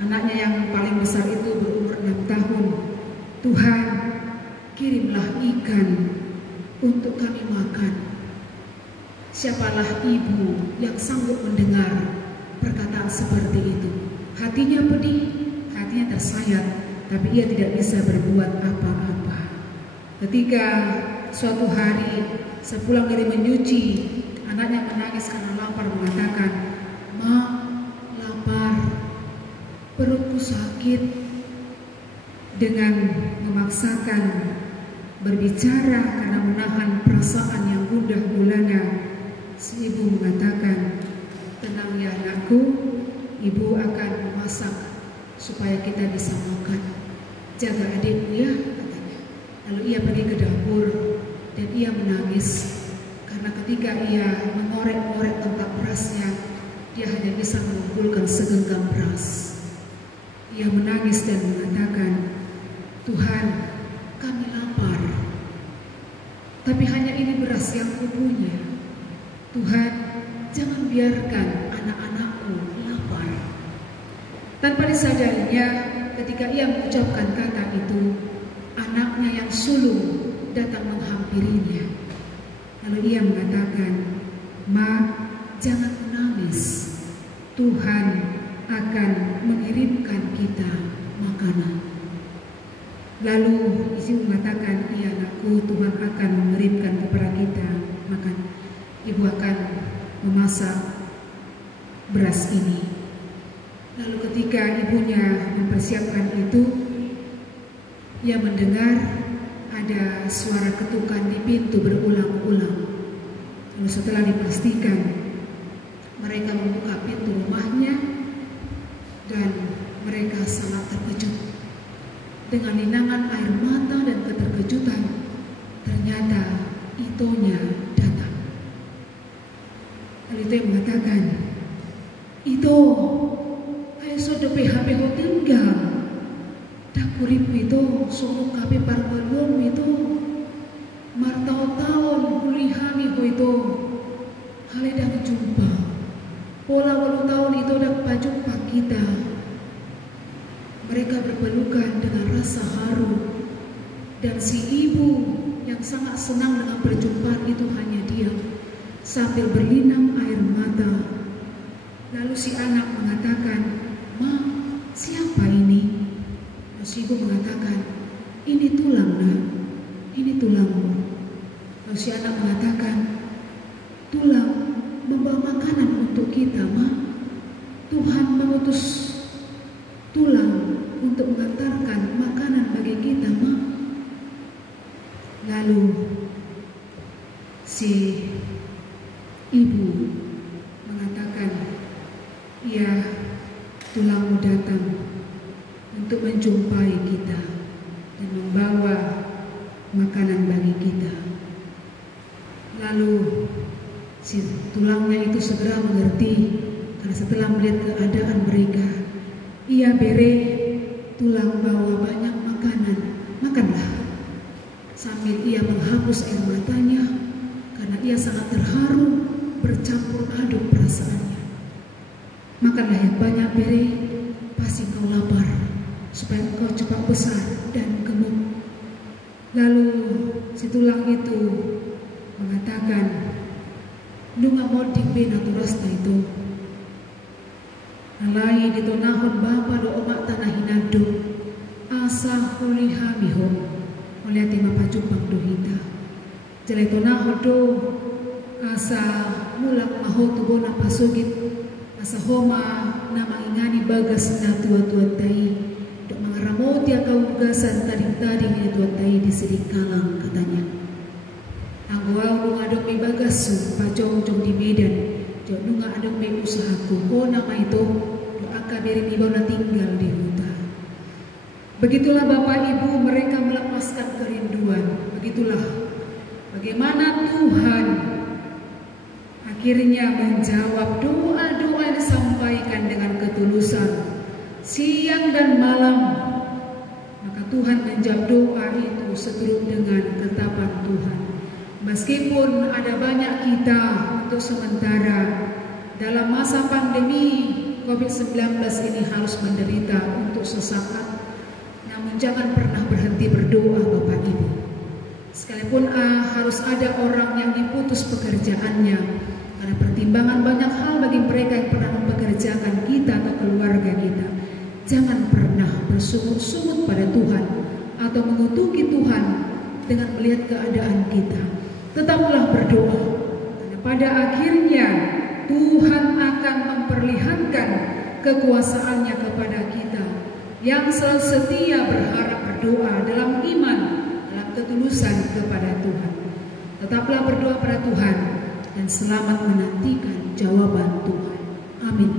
anaknya yang paling besar itu berumur 6 tahun, "Tuhan, kirimlah ikan untuk kami makan." Siapalah ibu yang sanggup mendengar perkataan seperti itu? Hatinya pedih, hatinya tersayat, tapi ia tidak bisa berbuat apa-apa. Ketika suatu hari sepulang dari menyuci, anaknya menangis karena lapar, mengatakan, "Ma, lapar, perutku sakit." Dengan memaksakan berbicara karena menahan perasaan yang gundah gulana, si ibu mengatakan, "Tenang ya anakku, ibu akan memasak supaya kita bisa makan. Jaga adikmu ya," katanya. Lalu ia pergi ke dapur dan ia menangis karena ketika ia mengorek-ngorek tempat berasnya, dia hanya bisa mengumpulkan segenggam beras. Ia menangis dan mengatakan, "Tuhan, kami lapar, tapi hanya ini beras yang kupunya. Tuhan, jangan biarkan anak-anakku lapar." Tanpa disadarinya, ketika ia mengucapkan kata itu, anaknya yang sulung datang menghampirinya. Lalu ia mengatakan, "Ma, jangan menangis. Tuhan akan mengirimkan kita makanan." Lalu ibu mengatakan, "Iya anakku, Tuhan akan mengirimkan kepada kita makan. Ibu akan memasak beras ini." Lalu ketika ibunya mempersiapkan itu, ia mendengar ada suara ketukan di pintu berulang-ulang. Lalu setelah dipastikan, mereka membuka pintu rumahnya dan mereka sangat terkejut. Dengan linangan air mata dan keterkejutan, ternyata Itonya datang. Lalu Ito mengatakan, "Ito, kayak sudah PHP tinggal. Dapuripu itu suruh kape parbalom itu. Martau-tahun kulihami ko itu. Haledang jumpa. Pola walu tahun itu dak pajumpa kita." Mereka berpelukan dengan rasa haru, dan si ibu yang sangat senang dengan perjumpaan itu hanya diam sambil berlinang air mata. Lalu si anak mengatakan, "Ma, siapa ini?" Lalu si ibu mengatakan, "Ini tulang, nak, ini tulangmu." Lalu si anak mengatakan, "Tulang membawa makanan untuk kita, Ma. Tuhan mengutus tulang untuk mengantarkan makanan bagi kita, Ma." Lalu si ibu mengatakan, "Ya, tulangmu datang untuk menjumpai kita dan membawa makanan bagi kita." Lalu si tulangnya itu segera mengerti, karena setelah melihat keadaan mereka, ia bere tulang bawa banyak makanan, makanlah. Sambil ia menghapus air matanya karena ia sangat terharu, bercampur aduk perasaannya. "Makanlah yang banyak bere, pasti kau lapar, supaya kau cepat besar dan gemuk." Lalu si tulang itu mengatakan, "Nunga modik bena turasta itu. Alai ditonahon bapa do omak tanah hinado. Asa asa huliha miho oleh tema pajupang dohita jeletona hodo asa mulak maho tubona pasugit asa homa nama ingani bagas na tua-tua tai dok mangaramoti akau gasan tadi ini tua tai di sedih kalang katanya anggau nunga dok may bagas pajong di Medan jok nunga adok may usahaku nama itu doaka birin ibaw na tinggal di hutan. Begitulah Bapak Ibu mereka melepaskan kerinduan. Begitulah bagaimana Tuhan akhirnya menjawab doa-doa yang disampaikan dengan ketulusan siang dan malam. Maka Tuhan menjawab doa itu seturut dengan ketetapan Tuhan. Meskipun ada banyak kita untuk sementara dalam masa pandemi COVID-19 ini harus menderita untuk sesaat, namun jangan pernah berhenti berdoa Bapak Ibu. Sekalipun harus ada orang yang diputus pekerjaannya karena pertimbangan banyak hal bagi mereka yang pernah mempekerjakan kita atau keluarga kita, jangan pernah bersungut-sungut pada Tuhan atau mengutuki Tuhan dengan melihat keadaan kita. Tetaplah berdoa, karena pada akhirnya Tuhan akan memperlihatkan kekuasaannya kepada kita yang selalu setia berharap berdoa dalam iman, dalam ketulusan kepada Tuhan. Tetaplah berdoa pada Tuhan dan selamat menantikan jawaban Tuhan. Amin.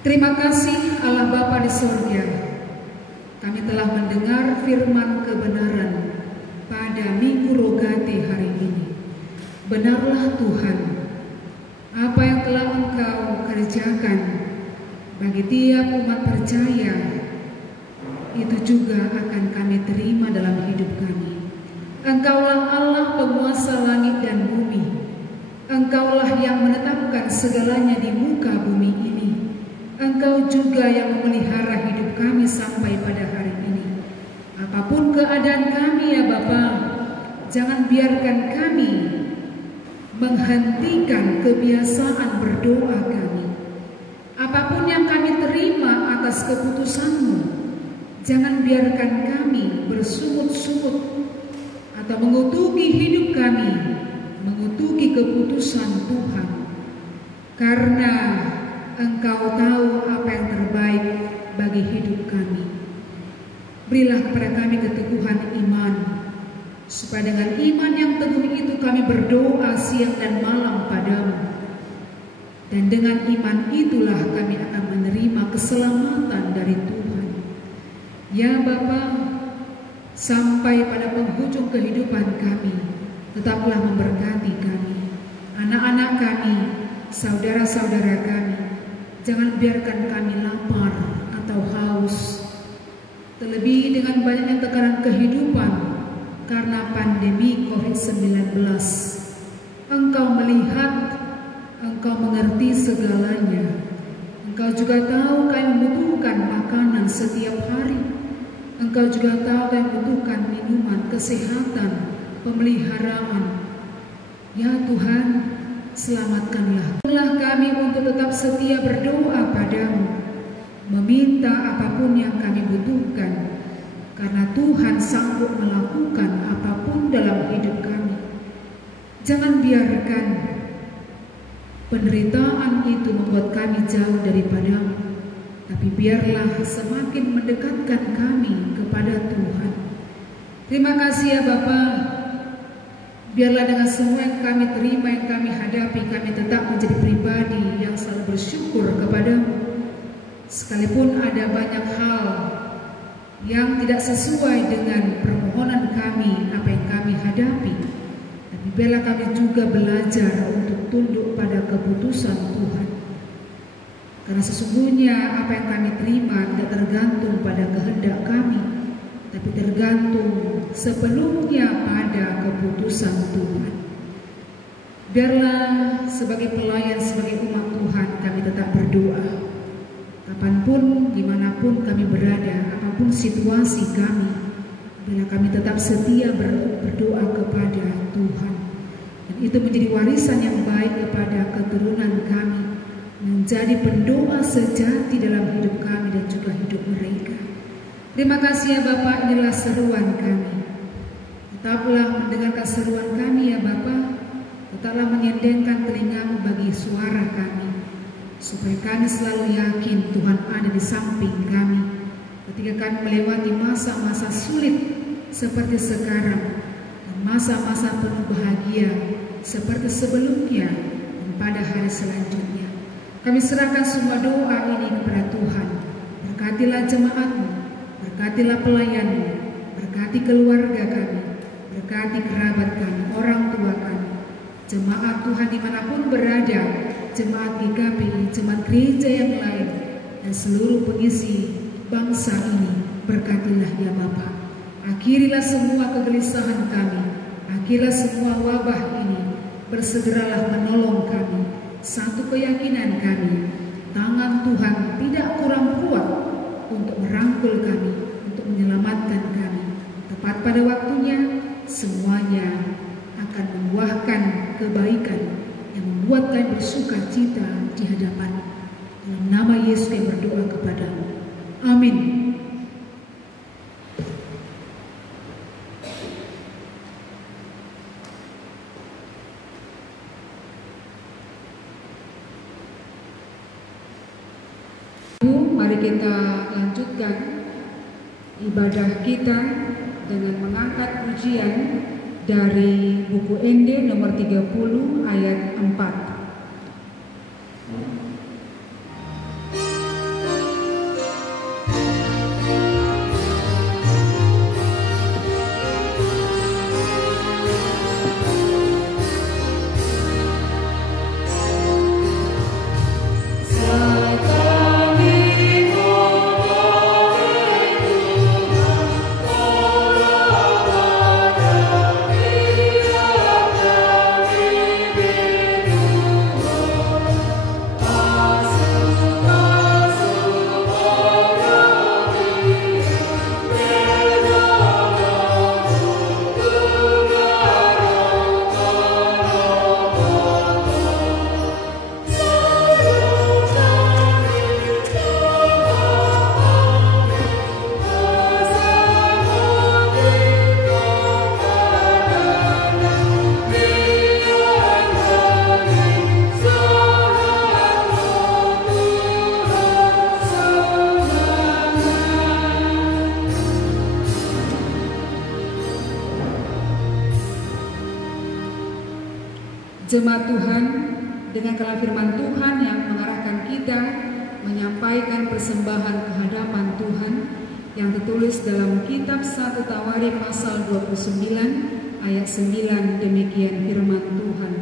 Terima kasih Allah Bapa di sorga. Kami telah mendengar firman kebenaran pada Minggu Rogate hari ini. Benarlah Tuhan, apa yang telah Engkau kerjakan bagi tiap umat percaya, itu juga akan kami terima dalam hidup kami. Engkaulah Allah penguasa langit dan bumi. Engkaulah yang menetapkan segalanya di muka bumi ini. Engkau juga yang memelihara hidup kami sampai pada hari ini. Apapun keadaan kami ya Bapa, jangan biarkan kami menghentikan kebiasaan berdoa kami. Apapun yang kami terima atas keputusan-Mu, jangan biarkan kami bersungut-sungut atau mengutuki hidup kami, mengutuki keputusan Tuhan. Karena Engkau tahu apa yang terbaik bagi hidup kami. Berilah kepada kami keteguhan iman, supaya dengan iman yang teguh itu kami berdoa siang dan malam padamu. Dan dengan iman itulah kami akan menerima keselamatan dari Tuhan. Ya Bapa, sampai pada penghujung kehidupan kami, tetaplah memberkati kami, anak-anak kami, saudara-saudara kami. Jangan biarkan kami lapar atau haus. Terlebih dengan banyaknya tekanan kehidupan karena pandemi COVID-19. Engkau melihat, Engkau mengerti segalanya. Engkau juga tahu kami membutuhkan makanan setiap hari. Engkau juga tahu kami membutuhkan minuman, kesehatan, pemeliharaan. Ya Tuhan, selamatkanlah kami untuk tetap setia berdoa padamu, meminta apapun yang kami butuhkan, karena Tuhan sanggup melakukan apapun dalam hidup kami. Jangan biarkan penderitaan itu membuat kami jauh daripadamu, tapi biarlah semakin mendekatkan kami kepada Tuhan. Terima kasih ya Bapa. Biarlah dengan semua yang kami terima, yang kami hadapi, kami tetap menjadi pribadi yang selalu bersyukur kepadamu. Sekalipun ada banyak hal yang tidak sesuai dengan permohonan kami, apa yang kami hadapi, tapi biarlah kami juga belajar untuk tunduk pada keputusan Tuhan. Karena sesungguhnya apa yang kami terima tidak tergantung pada kehendak kami, tapi tergantung sepenuhnya pada keputusan Tuhan. Biarlah sebagai pelayan, sebagai umat Tuhan, kami tetap berdoa. Kapanpun, dimanapun kami berada, apapun situasi kami, bila kami tetap setia berdoa kepada Tuhan. Dan itu menjadi warisan yang baik kepada keturunan kami, menjadi pendoa sejati dalam hidup kami dan juga hidup mereka. Terima kasih ya Bapa, inilah seruan kami. Tetaplah mendengarkan seruan kami ya Bapa. Tetaplah menyendengkan telingamu bagi suara kami, supaya kami selalu yakin Tuhan ada di samping kami ketika kami melewati masa-masa sulit seperti sekarang, dan masa-masa penuh bahagia seperti sebelumnya dan pada hari selanjutnya. Kami serahkan semua doa ini kepada Tuhan. Berkatilah jemaat-Mu, berkatilah pelayan-Mu, berkati keluarga kami, berkati kerabat kami, orang tua kami, jemaat Tuhan dimanapun berada, jemaat GKPI, jemaat gereja yang lain, dan seluruh pengisi bangsa ini. Berkatilah ya Bapa. Akhirilah semua kegelisahan kami, akhirilah semua wabah ini. Bersegeralah menolong kami. Satu keyakinan kami, tangan Tuhan tidak kurang kuat untuk merangkul kami, untuk menyelamatkan kami. Tepat pada waktunya, semuanya akan membuahkan kebaikan yang membuat kami bersuka cita di hadapan. Dalam nama Yesus kami berdoa kepadamu. Amin. Mari kita lanjutkan ibadah kita dengan mengangkat pujian dari buku ND nomor 30 ayat 4. Jemaat Tuhan, dengan kalau firman Tuhan yang mengarahkan kita menyampaikan persembahan kehadapan Tuhan yang tertulis dalam kitab 1 Tawarikh pasal 29 ayat 9, demikian firman Tuhan.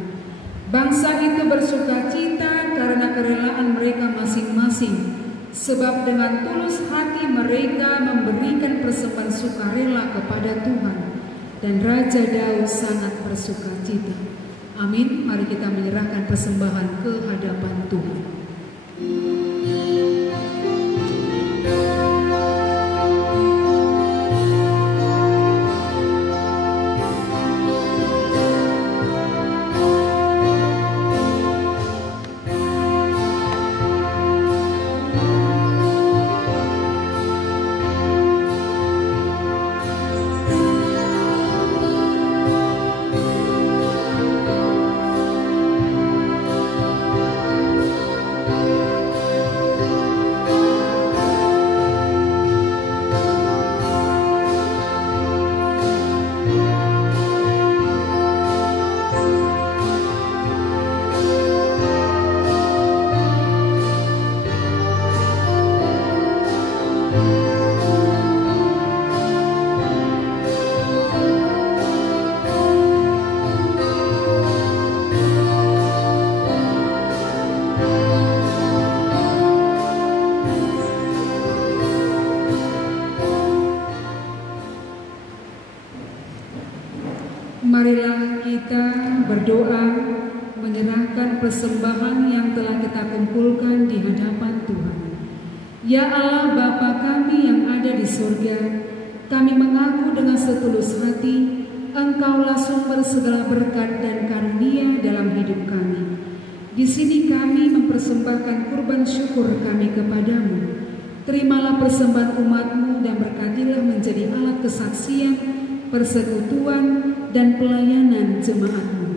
Bangsa itu bersuka cita karena kerelaan mereka masing-masing, sebab dengan tulus hati mereka memberikan persembahan sukarela kepada Tuhan, dan Raja Daud sangat bersuka cita. Amin. Mari kita menyerahkan persembahan ke hadapan Tuhan. Marilah kita berdoa menyerahkan persembahan yang telah kita kumpulkan di hadapan Tuhan. Ya Allah Bapa kami yang ada di surga, kami mengaku dengan setulus hati Engkaulah sumber segala berkat dan karunia dalam hidup kami. Di sini kami mempersembahkan kurban syukur kami kepadamu. Terimalah persembahan umat-Mu dan berkatilah menjadi alat kesaksian, persekutuan, dan pelayanan jemaat-Mu.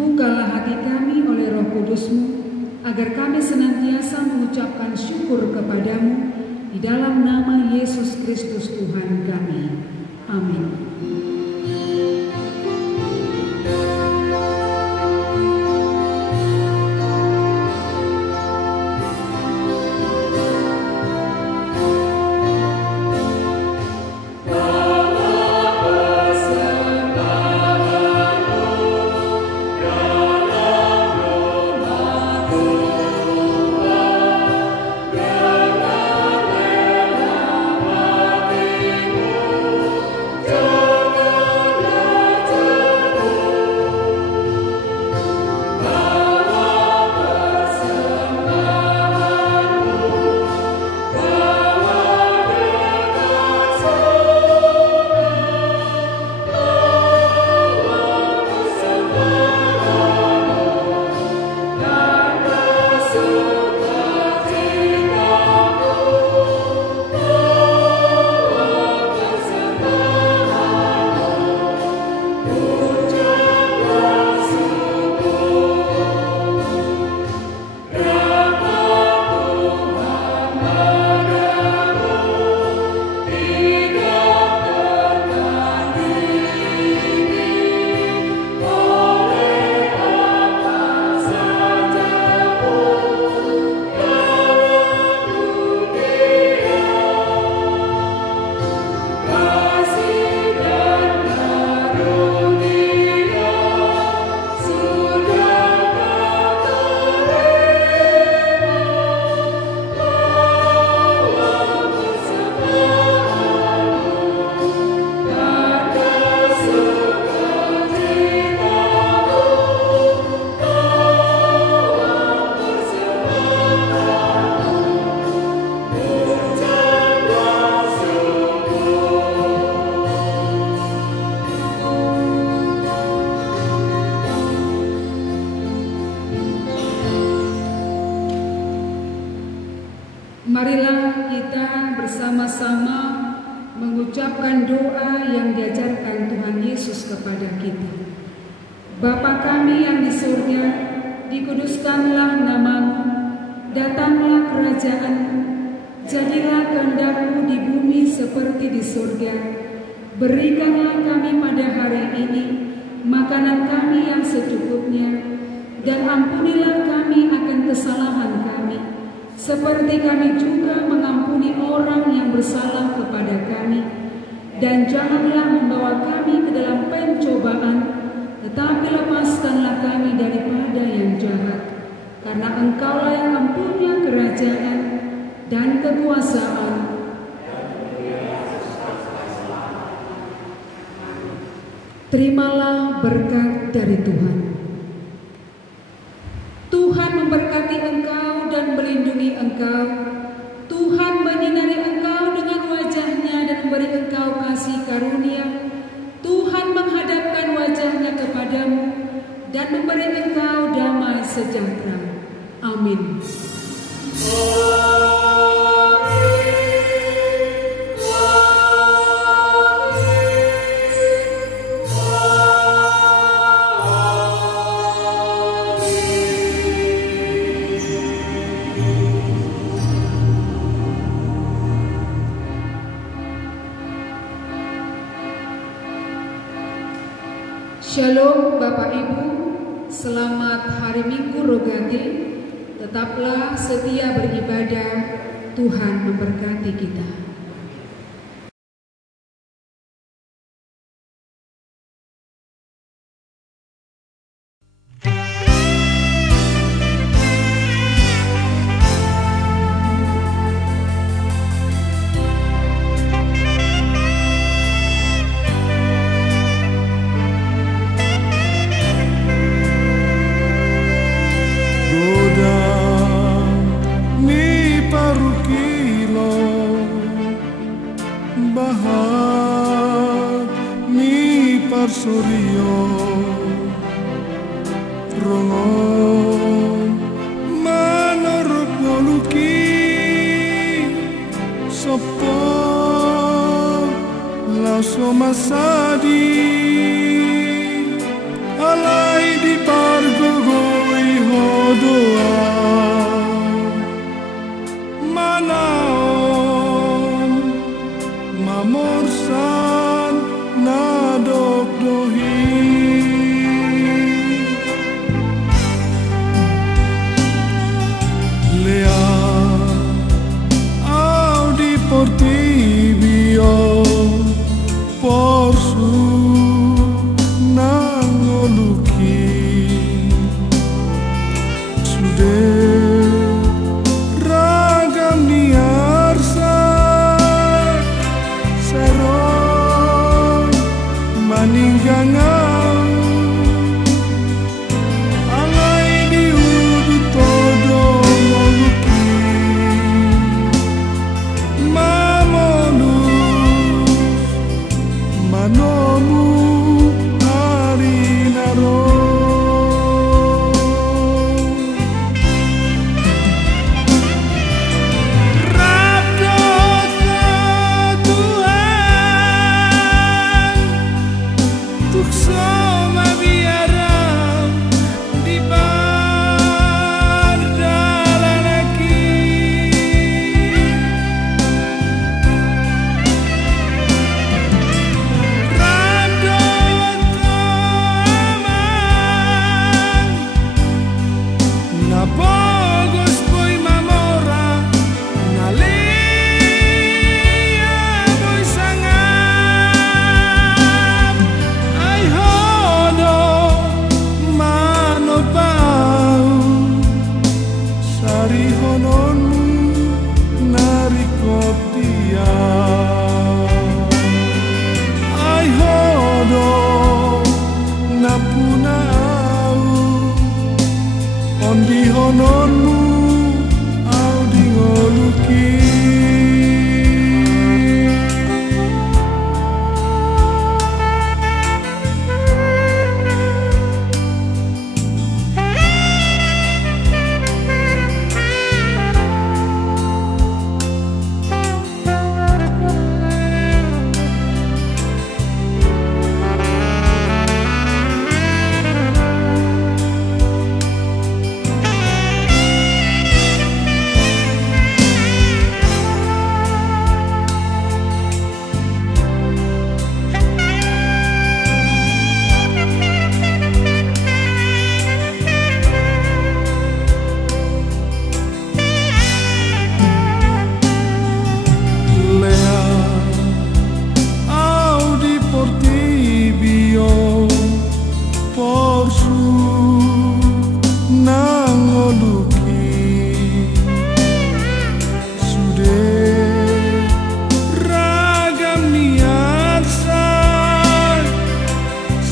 Bukalah hati kami oleh Roh Kudus-Mu, agar kami senantiasa mengucapkan syukur kepadamu di dalam nama Yesus Kristus Tuhan kami. Amin. Marilah kita bersama-sama mengucapkan doa yang diajarkan Tuhan Yesus kepada kita. Bapa kami yang di surga, dikuduskanlah nama-Mu, datanglah kerajaan-Mu, jadilah kehendak-Mu di bumi seperti di surga. Berikanlah kami pada hari ini makanan kami yang secukupnya, dan ampunilah kami akan kesalahan kami, seperti kami juga mengampuni orang yang bersalah kepada kami. Dan janganlah membawa kami ke dalam pencobaan, tetapi lepaskanlah kami daripada yang jahat. Karena Engkaulah yang mempunyai kerajaan dan kekuasaan. Terimalah berkat dari Tuhan. Tuhan memberkati engkau dan melindungi engkau. Tuhan menyinari engkau dengan wajah-Nya dan memberi engkau kasih karunia. Tuhan menghadapkan wajah-Nya kepadamu dan memberi engkau damai sejahtera. Amin. Shalom Bapak Ibu, selamat hari Minggu Rogati. Tetaplah setia beribadah, Tuhan memberkati kita. Goda ni parukilo sopo laso masadi alai di pargogoi hodoa manaon mamorsan nadok dohi lea audi portibio porsu nangoluki sudah ragam niarsa seron maninggangan alai diudu todo ngoluki mamolus manomu harinaro Rabdota Tuhan tuk soma biara di bardalan aki Rabdota aman na pogos boy mamora na lea boy sangam ay hono manopau sari hononmu narikotia ay hono napunau ondi hononmu audi ngoluki lea audi portibio porsu nangoluki sudah ragam niarsa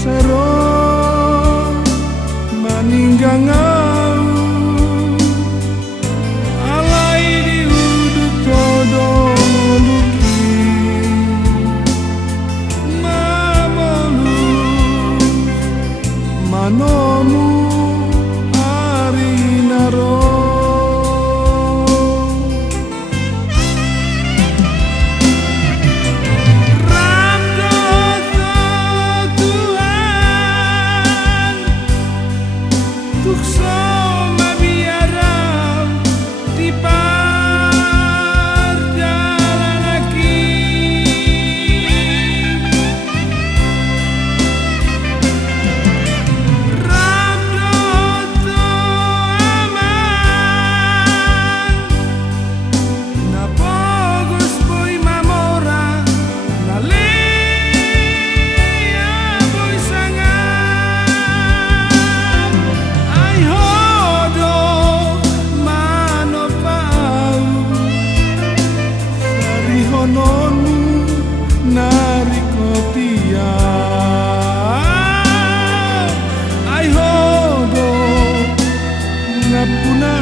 seron maninggangan alai diudu todo ngoluki mamolus manomu harinaro Rabdota Tuhan tuk soma biara di bardalan aki Rabdota aman na pogos boy mamora na lea boy sangam ay hodo manopau sari hononmu narikotia ay hodo napuna